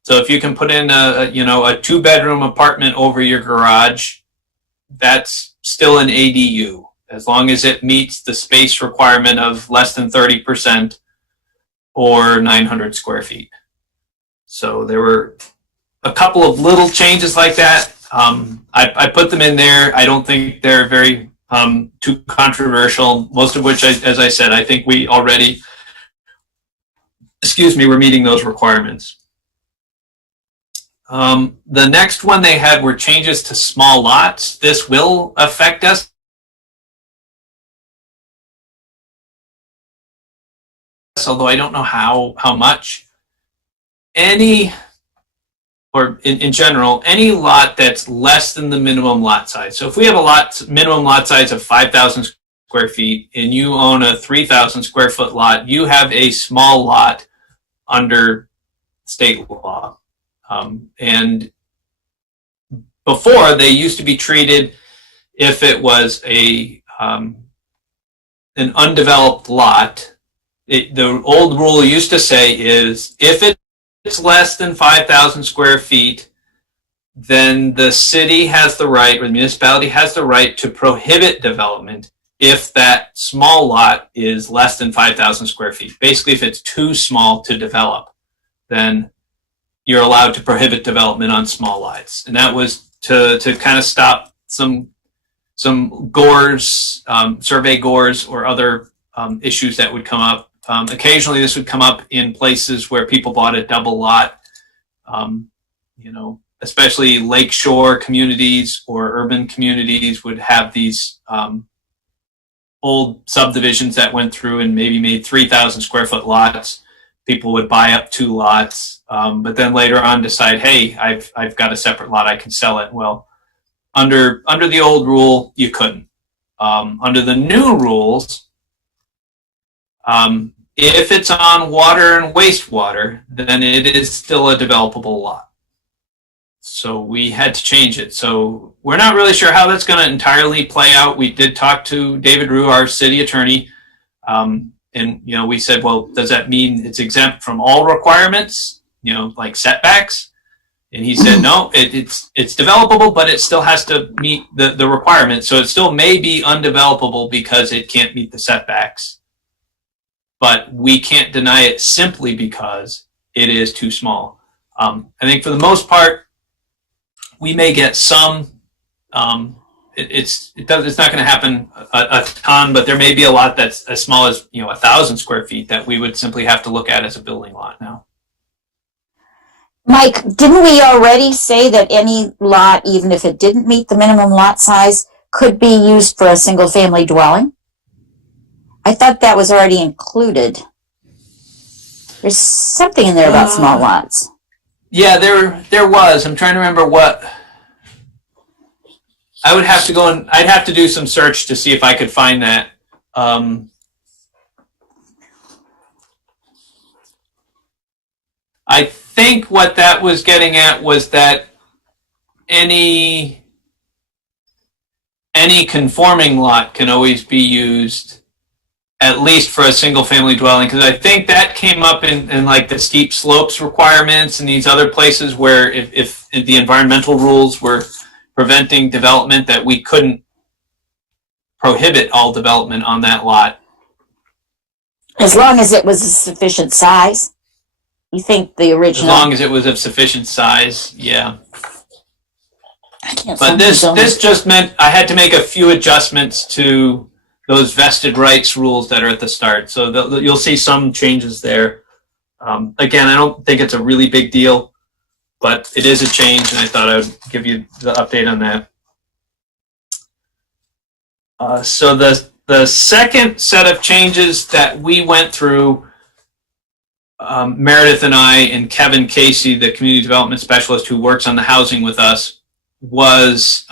so if you can put in a 2-bedroom apartment over your garage, that's still an ADU, as long as it meets the space requirement of less than 30% or 900 square feet. So there were a couple of little changes like that. I put them in there. I don't think they're very too controversial, most of which, as I said, I think we already, we're meeting those requirements. The next one they had were changes to small lots. This will affect us. Although I don't know how much. In general, any lot that's less than the minimum lot size. So if we have a minimum lot size of 5,000 square feet and you own a 3,000 square foot lot, you have a small lot under state law. And before, they used to be treated, if it was an undeveloped lot, the old rule used to say is if it's less than 5,000 square feet, then the city has the right, or the municipality has the right to prohibit development if that small lot is less than 5,000 square feet. Basically, if it's too small to develop, then you're allowed to prohibit development on small lots. And that was to kind of stop some gores, survey gores, or other issues that would come up. Occasionally, this would come up in places where people bought a double lot, especially lakeshore communities or urban communities would have these old subdivisions that went through and maybe made 3,000 square foot lots. People would buy up 2 lots, but then later on decide, hey, I've got a separate lot, I can sell it. Well, Under the old rule, you couldn't. Under the new rules, if it's on water and wastewater, then it is still a developable lot. So we had to change it. So we're not really sure how that's going to entirely play out. We did talk to David Rue, our city attorney, and we said, well, does that mean it's exempt from all requirements, like setbacks? And he said, no, it's developable, but it still has to meet the requirements. So it still may be undevelopable because it can't meet the setbacks. But we can't deny it simply because it is too small. I think for the most part, we may get some. It's not going to happen a ton, but there may be a lot that's as small as 1,000 square feet that we would simply have to look at as a building lot now. Mike, didn't we already say that any lot, even if it didn't meet the minimum lot size, could be used for a single-family dwelling? I thought that was already included. There's something in there about small lots. Yeah, there was. I'm trying to remember what. I would have to go and I'd have to do some search to see if I could find that. I think what that was getting at was that any conforming lot can always be used at least for a single family dwelling, because I think that came up in like the steep slopes requirements and these other places where if the environmental rules were preventing development, that we couldn't prohibit all development on that lot. As long as it was a sufficient size? You think the original? As long as it was of sufficient size, yeah. I can't. But this just meant I had to make a few adjustments to those vested rights rules that are at the start. So you'll see some changes there. Again, I don't think it's a really big deal, but it is a change, and I thought I would give you the update on that. So the second set of changes that we went through, Meredith and I and Kevin Casey, the community development specialist who works on the housing with us, was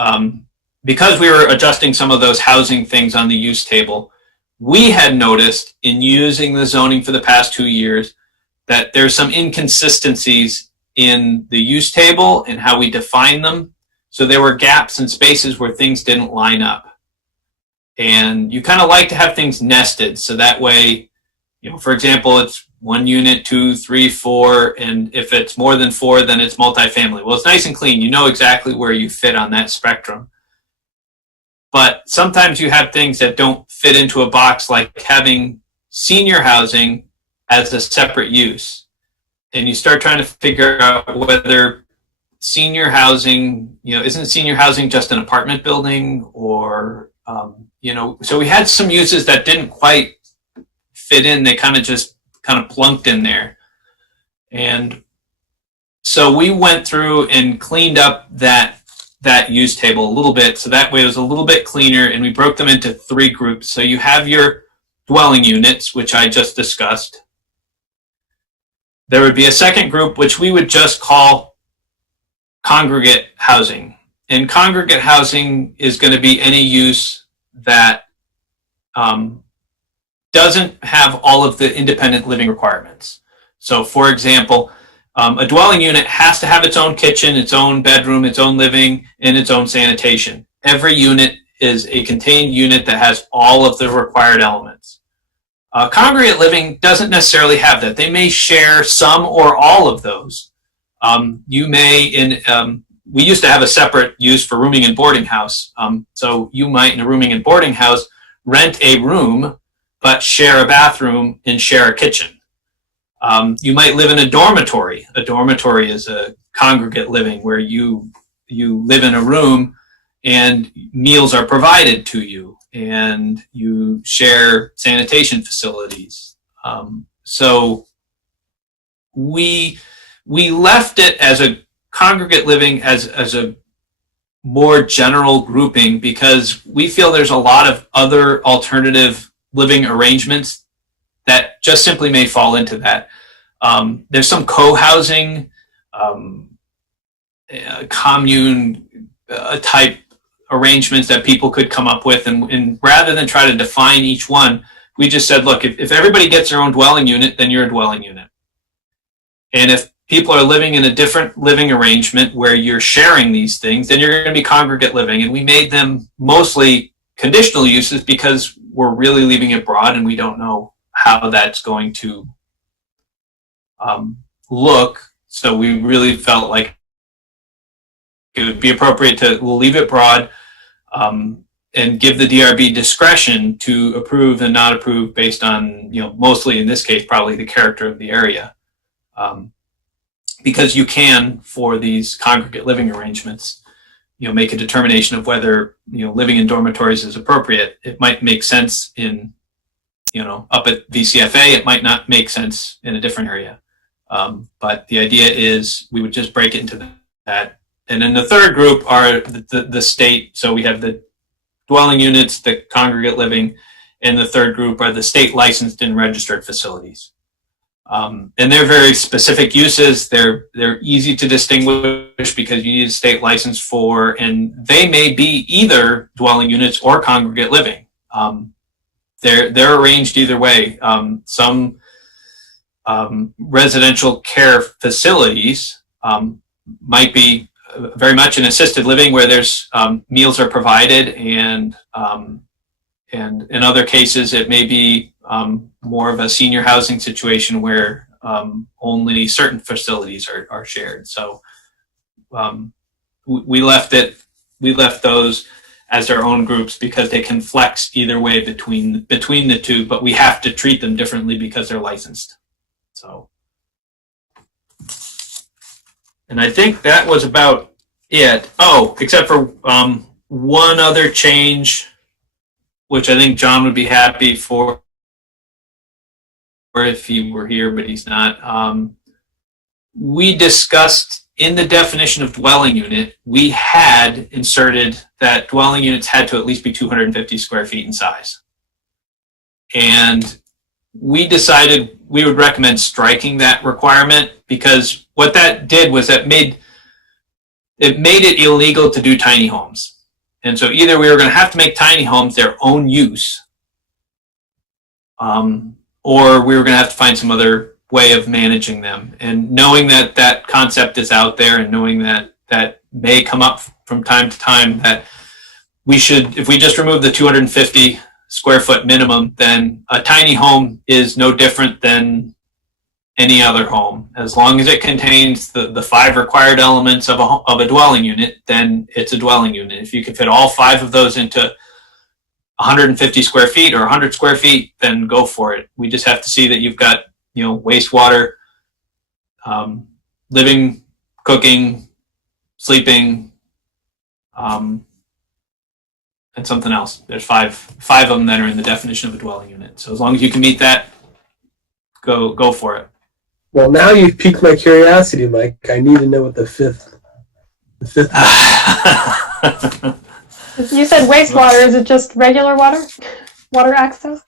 because we were adjusting some of those housing things on the use table, we had noticed in using the zoning for the past 2 years that there's some inconsistencies in the use table and how we define them. So there were gaps and spaces where things didn't line up. And you kind of like to have things nested, so that way, for example, it's 1 unit, 2, 3, 4, and if it's more than 4, then it's multifamily. Well, it's nice and clean. You know exactly where you fit on that spectrum. But sometimes you have things that don't fit into a box, like having senior housing as a separate use. And you start trying to figure out whether senior housing, isn't senior housing just an apartment building, or, so we had some uses that didn't quite fit in. They kind of plunked in there. And so we went through and cleaned up that use table a little bit, so that way it was a little bit cleaner, and we broke them into 3 groups. So you have your dwelling units, which I just discussed. There would be a second group, which we would just call congregate housing. And congregate housing is going to be any use that doesn't have all of the independent living requirements. So, for example, a dwelling unit has to have its own kitchen, its own bedroom, its own living, and its own sanitation. Every unit is a contained unit that has all of the required elements. Congregate living doesn't necessarily have that. They may share some or all of those. We used to have a separate use for rooming and boarding house. So you might, in a rooming and boarding house, rent a room, but share a bathroom and share a kitchen. You might live in a dormitory. A dormitory is a congregate living where you live in a room and meals are provided to you, and you share sanitation facilities. So we left it as a congregate living as a more general grouping, because we feel there's a lot of other alternative living arrangements that just simply may fall into that. There's some co-housing, commune type arrangements that people could come up with. And rather than try to define each one, we just said, look, if everybody gets their own dwelling unit, then you're a dwelling unit. And if people are living in a different living arrangement where you're sharing these things, then you're going to be congregate living. And we made them mostly conditional uses because we're really leaving it broad and we don't know how that's going to look. So we really felt like it would be appropriate to leave it broad and give the DRB discretion to approve and not approve based on, mostly in this case, probably the character of the area. Because you can, for these congregate living arrangements, make a determination of whether, living in dormitories is appropriate. It might make sense in, up at VCFA, it might not make sense in a different area. But the idea is we would just break it into that. And then the third group are the state. So we have the dwelling units, the congregate living, and the third group are the state licensed and registered facilities. And they're very specific uses. They're easy to distinguish because you need a state license for, and they may be either dwelling units or congregate living. They're arranged either way. Some residential care facilities might be very much an assisted living where there's meals are provided, and in other cases it may be more of a senior housing situation where only certain facilities are shared. So we left those as their own groups because they can flex either way between the two, but we have to treat them differently because they're licensed. So, and I think that was about it. Oh, except for one other change, which I think John would be happy for if he were here, but he's not. We discussed in the definition of dwelling unit, we had inserted that dwelling units had to at least be 250 square feet in size. And we decided we would recommend striking that requirement because what that did was that made it illegal to do tiny homes. And so either we were going to have to make tiny homes their own use, or we were going to have to find some other way of managing them. And knowing that that concept is out there and knowing that that may come up from time to time, that we should, if we just remove the 250 square foot minimum, then a tiny home is no different than any other home. As long as it contains the 5 required elements of a dwelling unit, then it's a dwelling unit. If you can fit all 5 of those into 150 square feet or 100 square feet, then go for it. We just have to see that you've got, wastewater, living, cooking, sleeping, and something else. There's five of them that are in the definition of a dwelling unit. So as long as you can meet that, go for it. Well, now you've piqued my curiosity, Mike. I need to know what the fifth. You said wastewater. Is it just regular water? Water access?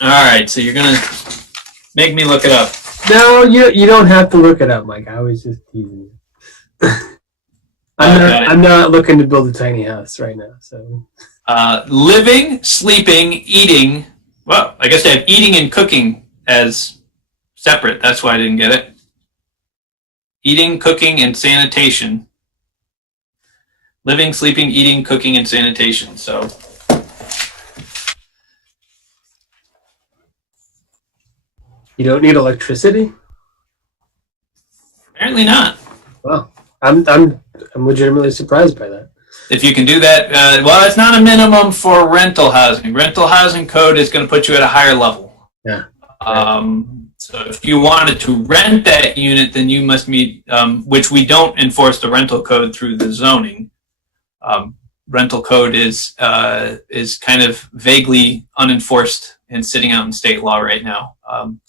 All right, so you're gonna make me look it up. No, you don't have to look it up, Mike. I was just teasing you. I'm not looking to build a tiny house right now. So, living, sleeping, eating. Well, I guess they have eating and cooking as separate. That's why I didn't get it. Eating, cooking, and sanitation. Living, sleeping, eating, cooking, and sanitation. So. You don't need electricity? Apparently not. Well, I'm legitimately surprised by that. If you can do that, well, it's not a minimum for rental housing. Rental housing code is going to put you at a higher level. Yeah. So if you wanted to rent that unit, then you must meet, which we don't enforce the rental code through the zoning. Rental code is kind of vaguely unenforced and sitting out in state law right now.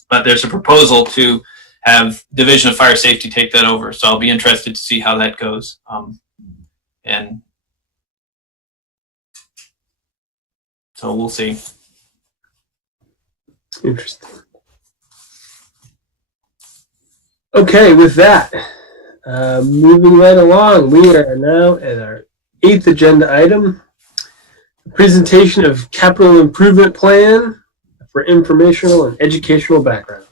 But there's a proposal to have Division of Fire Safety take that over. So I'll be interested to see how that goes. And so we'll see. Interesting. Okay, with that, Moving right along, we are now at our 8th agenda item, presentation of capital improvement plan for informational and educational background.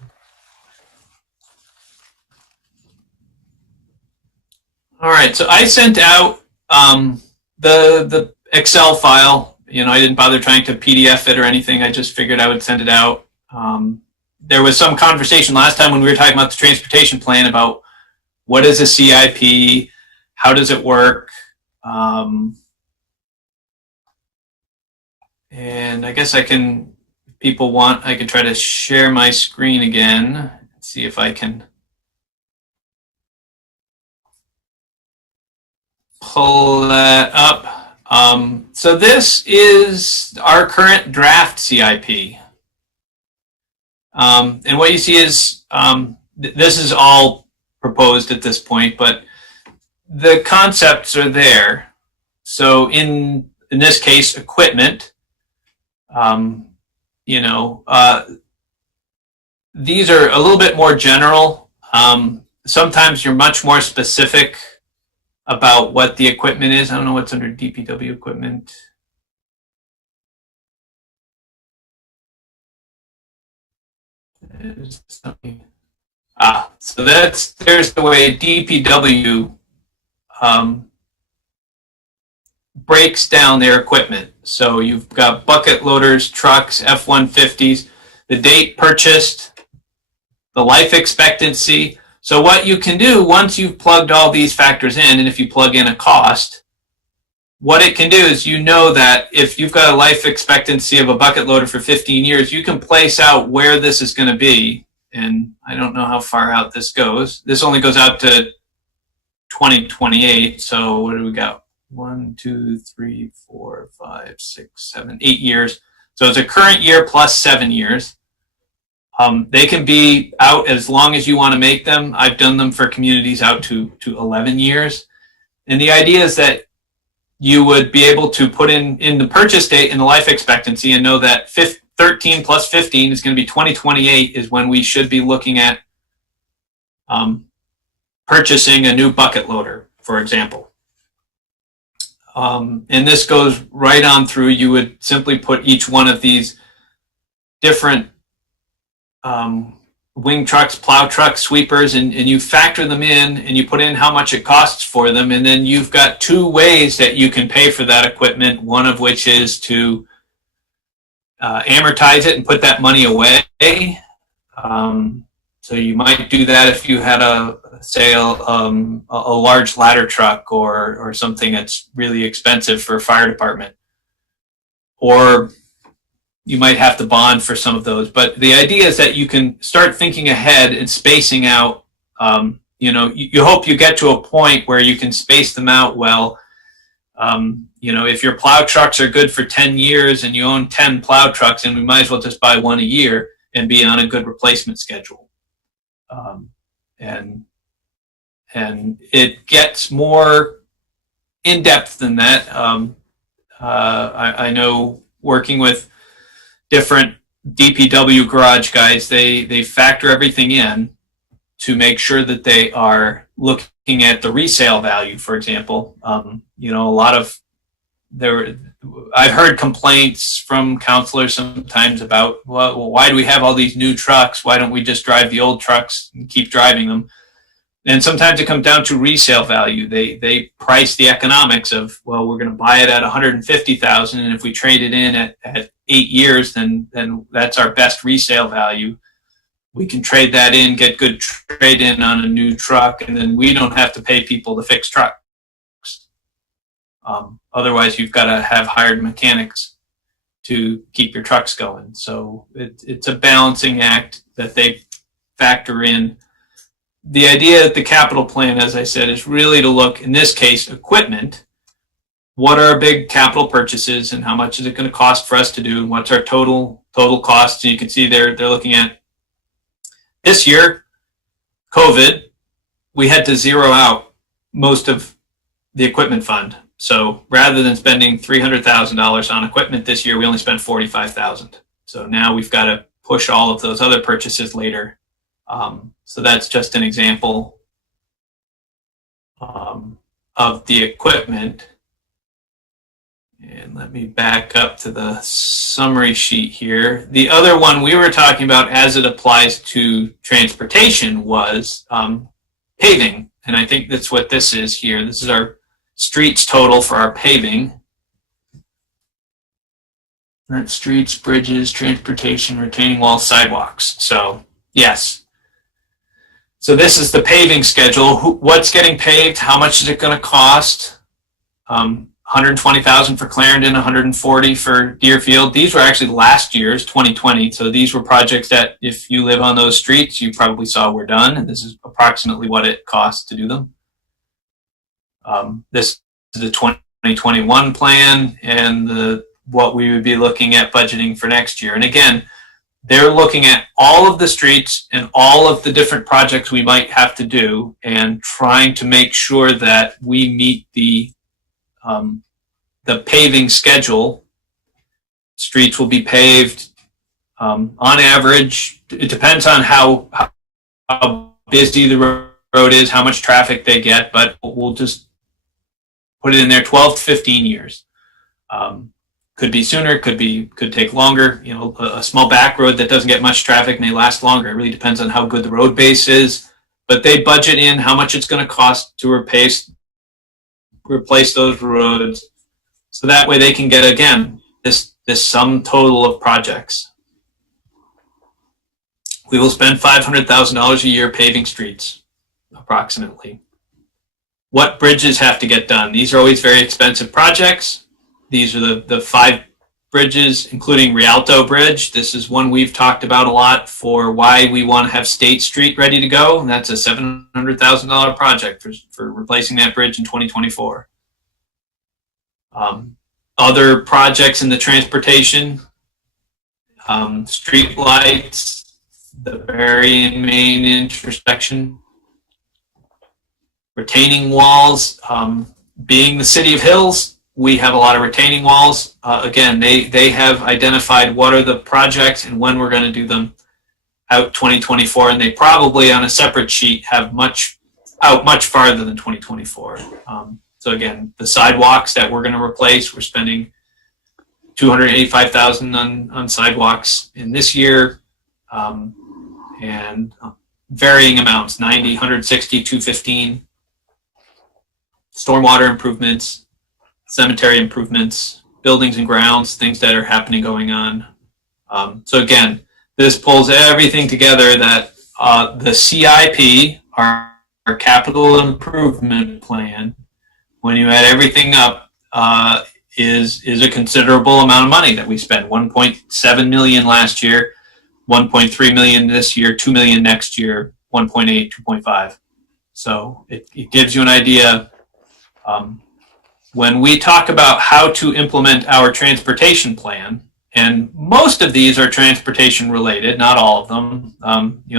All right, so I sent out the Excel file. You know, I didn't bother trying to PDF it or anything. I just figured I would send it out. There was some conversation last time when we were talking about the transportation plan about what is a CIP, how does it work, and I guess I can, if people want, I can try to share my screen again, see if I can pull that up. So this is our current draft CIP. And what you see is, this is all proposed at this point, but the concepts are there. So in this case, equipment, you know, these are a little bit more general. Sometimes you're much more specific about what the equipment is. I don't know what's under DPW equipment. So there's the way DPW breaks down their equipment. So you've got bucket loaders, trucks, F-150s, the date purchased, the life expectancy. So what you can do once you've plugged all these factors in, and if you plug in a cost, what it can do is, you know that if you've got a life expectancy of a bucket loader for 15 years, you can place out where this is going to be. And I don't know how far out this goes. This only goes out to 2028. So what do we got? 1, 2, 3, 4, 5, 6, 7, 8 years. So it's a current year plus 7 years. They can be out as long as you want to make them. I've done them for communities out to 11 years. And the idea is that you would be able to put in the purchase date and the life expectancy and know that 13 plus 15 is going to be 2028 is when we should be looking at purchasing a new bucket loader, for example. And this goes right on through. You would simply put each one of these different wing trucks, plow trucks, sweepers, and you factor them in and you put in how much it costs for them. And then you've got two ways that you can pay for that equipment, one of which is to amortize it and put that money away. So you might do that if you had a large ladder truck or something that's really expensive for a fire department. Or you might have to bond for some of those. But the idea is that you can start thinking ahead and spacing out. You know, you hope you get to a point where you can space them out well. You know, if your plow trucks are good for 10 years and you own 10 plow trucks, and we might as well just buy one a year and be on a good replacement schedule. And it gets more in-depth than that. I know working with different DPW garage guys, they factor everything in to make sure that they are looking at the resale value, for example. You know, a lot of I've heard complaints from counselors sometimes about, well, why do we have all these new trucks? Why don't we just drive the old trucks and keep driving them? And sometimes it comes down to resale value. They price the economics of, well, we're going to buy it at $150,000, and if we trade it in at 8 years, then that's our best resale value. We can trade that in, get good trade in on a new truck, and then we don't have to pay people to fix trucks. Otherwise, you've got to have hired mechanics to keep your trucks going. So it's a balancing act that they factor in. The idea of the capital plan, as I said, is really to look, in this case, equipment. What are our big capital purchases and how much is it going to cost for us to do? And what's our total cost? So you can see they're looking at this year, COVID, we had to zero out most of the equipment fund. So rather than spending $300,000 on equipment this year, we only spent $45,000. So now we've got to push all of those other purchases later. So that's just an example. of the equipment. And let me back up to the summary sheet here. The other one we were talking about as it applies to transportation was paving. And I think that's what this is here. This is our streets total for our paving. That's streets, bridges, transportation, retaining walls, sidewalks. So, yes. So this is the paving schedule. What's getting paved? How much is it going to cost? 120,000 for Clarendon, 140 for Deerfield. These were actually last year's, 2020. So these were projects that, if you live on those streets, you probably saw were done. And this is approximately what it costs to do them. This is the 2021 plan and what we would be looking at budgeting for next year. And again, they're looking at all of the streets and all of the different projects we might have to do and trying to make sure that we meet the paving schedule. Streets will be paved on average. It depends on how busy the road is, how much traffic they get, but we'll just put it in there, 12 to 15 years. Could be sooner, could take longer. You know, a small back road that doesn't get much traffic may last longer. It really depends on how good the road base is. But they budget in how much it's going to cost to replace those roads, so that way they can get, again, this sum total of projects. We will spend $500,000 a year paving streets, approximately. What bridges have to get done? These are always very expensive projects. These are the 5 bridges, including Rialto Bridge. This is one we've talked about a lot for why we want to have State Street ready to go. And that's a $700,000 project for replacing that bridge in 2024. Other projects in the transportation, street lights, the Berrien Main intersection, retaining walls. Being the city of hills, we have a lot of retaining walls. Again, they have identified what are the projects and when we're going to do them out 2024, and they probably on a separate sheet have much farther than 2024. So again, the sidewalks that we're going to replace, we're spending $285,000 on sidewalks in this year, and varying amounts, 90, 160, 215. Stormwater improvements, cemetery improvements, buildings and grounds, things that are happening, going on. So again, this pulls everything together that the CIP, our capital improvement plan, when you add everything up, is a considerable amount of money that we spent. 1.7 million last year, 1.3 million this year, 2 million next year, 1.8, 2.5. So it gives you an idea. When we talk about how to implement our transportation plan, and most of these are transportation related, not all of them.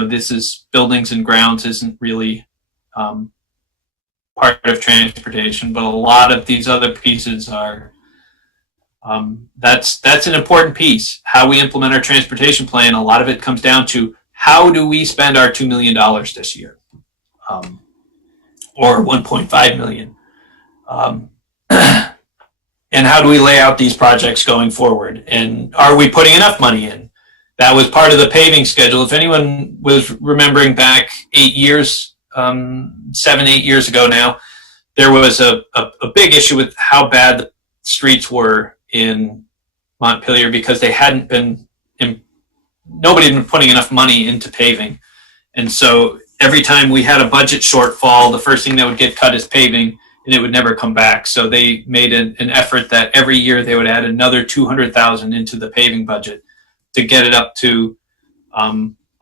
This is buildings and grounds isn't really part of transportation, but a lot of these other pieces are. That's an important piece. How we implement our transportation plan, a lot of it comes down to how do we spend our $2 million this year, or 1.5 million. And how do we lay out these projects going forward? And are we putting enough money in? That was part of the paving schedule. If anyone was remembering back 8 years, 7-8 years ago now, there was a big issue with how bad the streets were in Montpelier because they hadn't been, nobody had been putting enough money into paving. And so every time we had a budget shortfall, the first thing that would get cut is paving, and it would never come back. So they made an effort that every year they would add another 200,000 into the paving budget to get it up to a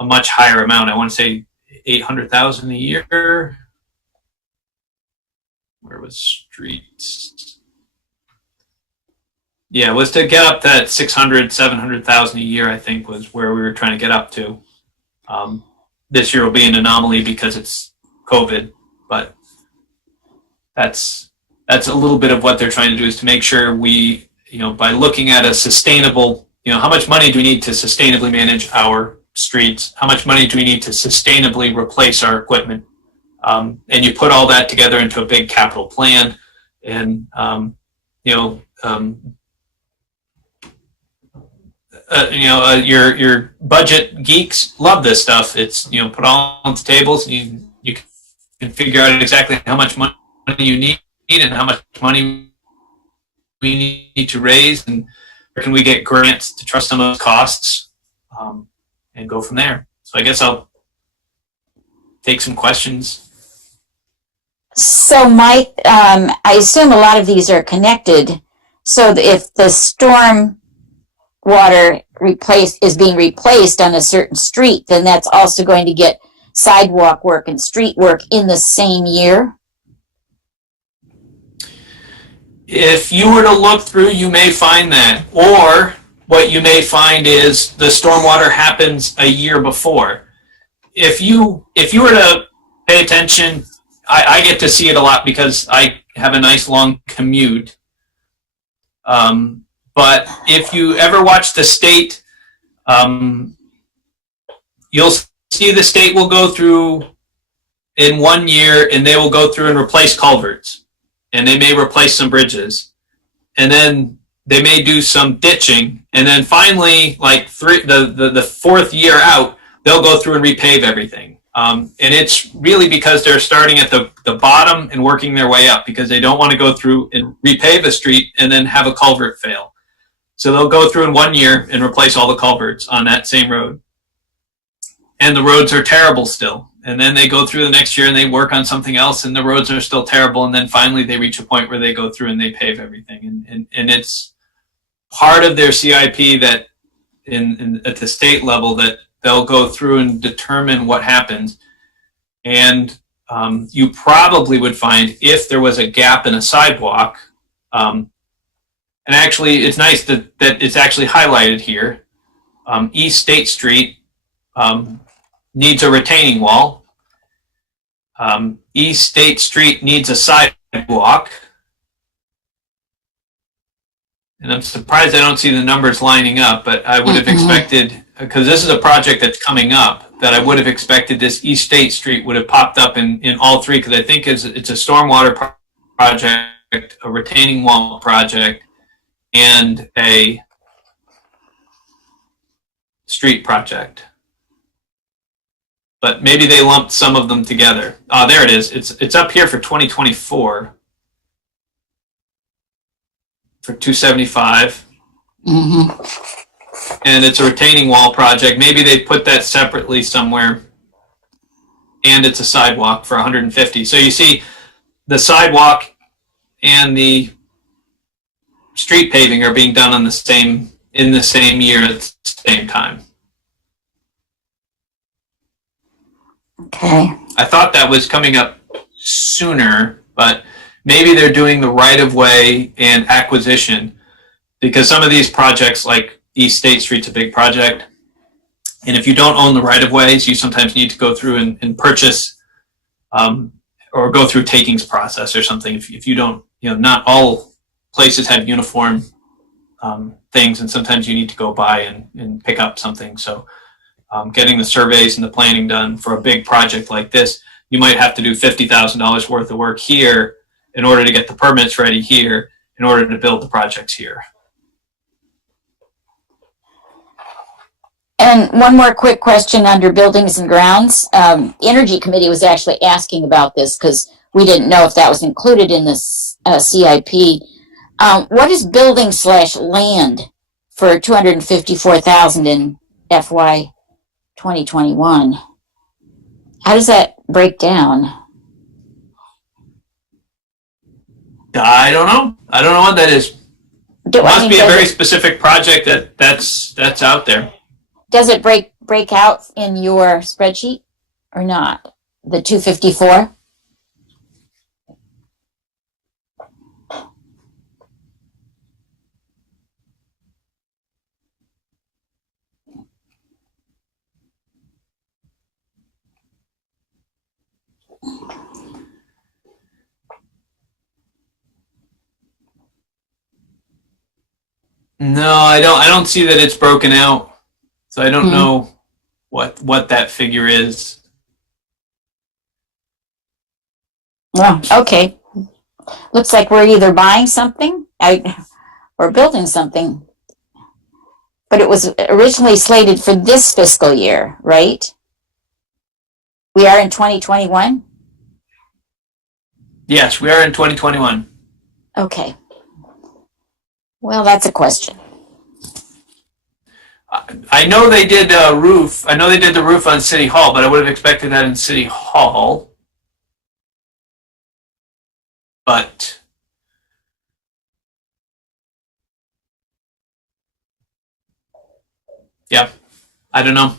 much higher amount. I want to say 800,000 a year. Where was streets? Yeah, it was to get up that 600, 700,000 a year, I think, was where we were trying to get up to. This year will be an anomaly because it's COVID, but that's a little bit of what they're trying to do, is to make sure we, by looking at a sustainable, how much money do we need to sustainably manage our streets? How much money do we need to sustainably replace our equipment? and you put all that together into a big capital plan, and your budget geeks love this stuff. It's put all on the tables. You can figure out exactly how much money you need and how much money we need to raise, and where can we get grants to trust some of those costs, and go from there. So I guess I'll take some questions. So, Mike, I assume a lot of these are connected. So if the storm water is being replaced on a certain street, then that's also going to get sidewalk work and street work in the same year? If you were to look through, you may find that. Or what you may find is the stormwater happens a year before. If you were to pay attention, I get to see it a lot because I have a nice long commute. But if you ever watch the state, you'll see the state will go through in 1 year, and they will go through and replace culverts, and they may replace some bridges, and then they may do some ditching, and then finally, like the fourth year out, they'll go through and repave everything. And it's really because they're starting at the bottom and working their way up, because they don't want to go through and repave a street and then have a culvert fail. So they'll go through in 1 year and replace all the culverts on that same road. And the roads are terrible still. And then they go through the next year and they work on something else, and the roads are still terrible. And then finally they reach a point where they go through and they pave everything. And it's part of their CIP that at the state level that they'll go through and determine what happens. And you probably would find if there was a gap in a sidewalk, and actually it's nice that it's actually highlighted here. East State Street needs a retaining wall. East State Street needs a sidewalk. And I'm surprised I don't see the numbers lining up, but I would have expected, because this is a project that's coming up, that I would have expected this East State Street would have popped up in all three, because I think it's a stormwater project, a retaining wall project, and a street project. But maybe they lumped some of them together. There it is. It's up here for 2024 for 275. And it's a retaining wall project. Maybe they put that separately somewhere. And it's a sidewalk for 150. So you see the sidewalk and the street paving are being done in the same year at the same time. Okay. I thought that was coming up sooner, but maybe they're doing the right-of-way and acquisition, because some of these projects, like East State Street's a big project, and if you don't own the right-of-ways, you sometimes need to go through and purchase or go through takings process or something. If you don't, not all places have uniform things, and sometimes you need to go by and pick up something. So getting the surveys and the planning done for a big project like this, you might have to do $50,000 worth of work here in order to get the permits ready here, in order to build the projects here. And one more quick question under buildings and grounds. Energy Committee was actually asking about this because we didn't know if that was included in this CIP. What is building/land for $254,000 in FY 2021? How does that break down? I don't know. I don't know what that is. It must be a very specific project that's out there. Does it break out in your spreadsheet or not? The 254? No, I don't see that it's broken out. So I don't know what that figure is. Well, okay. Looks like we're either buying something or building something. But it was originally slated for this fiscal year, right? We are in 2021? Yes, we are in 2021. Okay. Well, that's a question. I know they did a roof. I know they did the roof on City Hall, but I would have expected that in City Hall. But yeah, I don't know.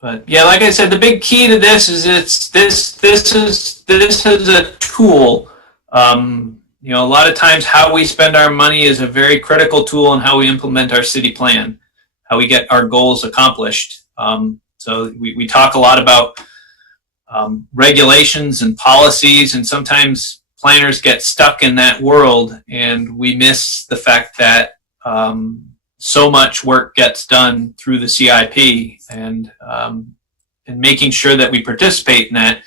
But yeah, like I said, the big key to this is this is a tool. You know, a lot of times how we spend our money is a very critical tool in how we implement our city plan, how we get our goals accomplished. So we talk a lot about regulations and policies, and sometimes planners get stuck in that world, and we miss the fact that so much work gets done through the CIP, and making sure that we participate in that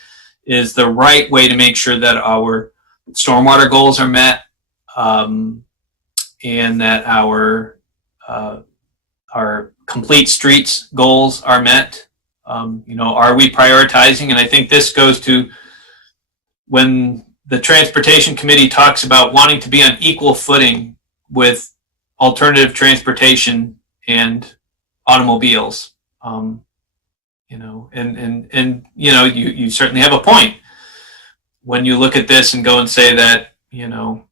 is the right way to make sure that our stormwater goals are met, and that our complete streets goals are met. You know, are we prioritizing? And I think this goes to when the Transportation Committee talks about wanting to be on equal footing with alternative transportation and automobiles. You know, and you know, you certainly have a point when you look at this and go and say that, you know,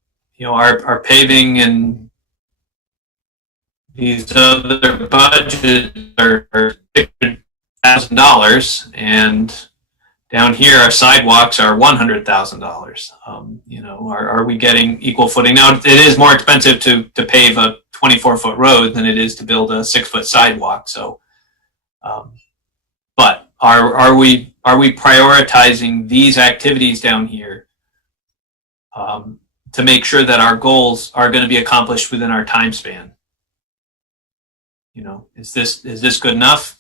our paving and these other budgets are $600,000, and down here our sidewalks are $100,000. You know, are we getting equal footing? Now, it is more expensive to pave a 24-foot road than it is to build a 6-foot sidewalk. So, but are we prioritizing these activities down here to make sure that our goals are going to be accomplished within our time span? You know, is this good enough?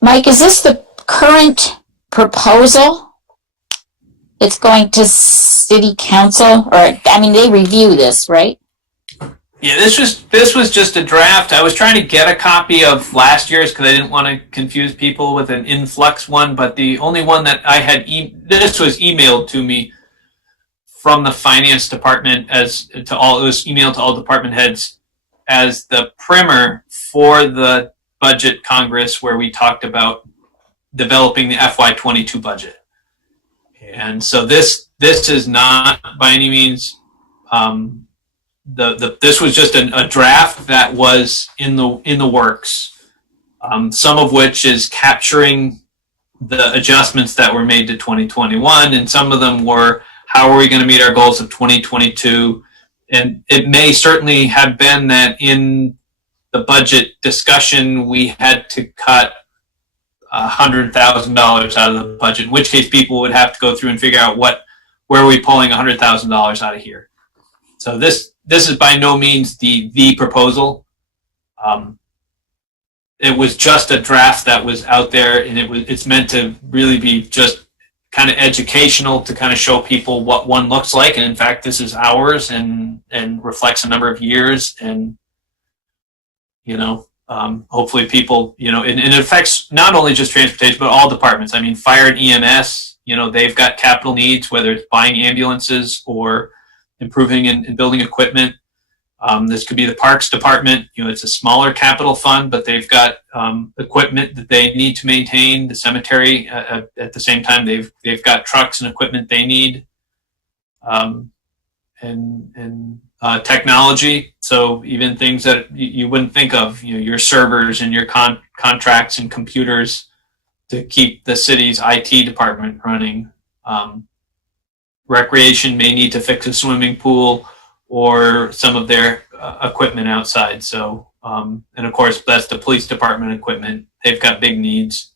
Mike, is this the current proposal? It's going to city council, or I mean, they review this, right? Yeah, this was just a draft. I was trying to get a copy of last year's because I didn't want to confuse people with an influx one. But the only one that I had, this was emailed to me from the finance department it was emailed to all department heads as the primer for the budget congress where we talked about developing the FY22 budget. And so this is not by any means this was just a draft that was in the works, some of which is capturing the adjustments that were made to 2021, and some of them were how are we going to meet our goals of 2022. And it may certainly have been that in the budget discussion we had to cut $100,000 out of the budget, in which case people would have to go through and figure out where are we pulling $100,000 out of here. So this is by no means the proposal. It was just a draft that was out there, and it's meant to really be just kind of educational to kind of show people what one looks like. And in fact, this is ours and reflects a number of years, and you know, hopefully people, you know, and it affects not only just transportation, but all departments. I mean, fire and EMS, you know, they've got capital needs, whether it's buying ambulances or improving and building equipment. This could be the parks department. You know, it's a smaller capital fund, but they've got equipment that they need to maintain. The cemetery, at the same time, they've got trucks and equipment they need, and technology. So even things that you wouldn't think of, you know, your servers and your contracts and computers to keep the city's IT department running. Recreation may need to fix a swimming pool or some of their equipment outside. So, and of course, that's the police department equipment. They've got big needs.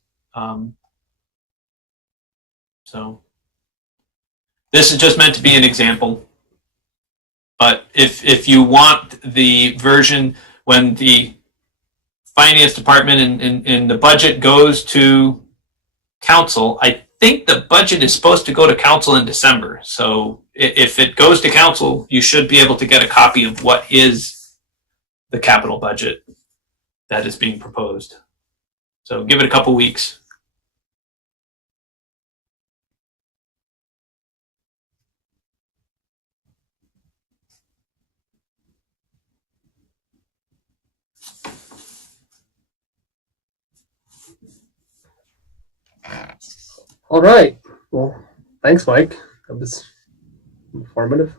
So this is just meant to be an example. But if you want the version when the finance department and the budget goes to council, I think the budget is supposed to go to council in December. So if it goes to council, you should be able to get a copy of what is the capital budget that is being proposed. So give it a couple weeks. All right. Well, thanks, Mike. That was informative.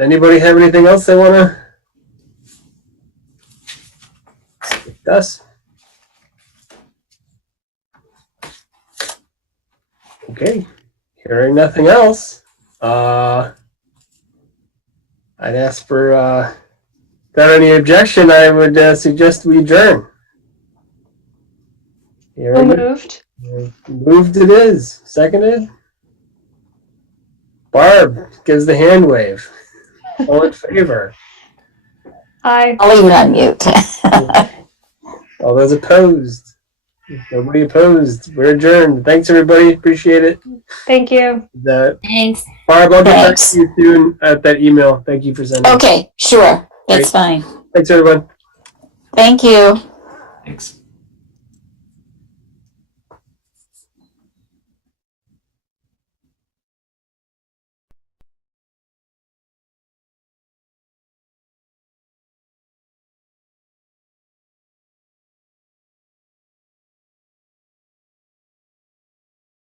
Anybody have anything else they want to discuss? Okay. Hearing nothing else, I'd ask for, without any objection, I would suggest we adjourn. So moved. Moved it is. Seconded. Barb gives the hand wave. All in favor? Aye. I'll leave it on mute. All those opposed? Nobody opposed. We're adjourned. Thanks, everybody. Appreciate it. Thank you. Thanks. Barb, I'll get back Thanks. to you soon at that email. Thank you for sending. Okay, sure. That's fine. Thanks, everyone. Thank you. Thanks.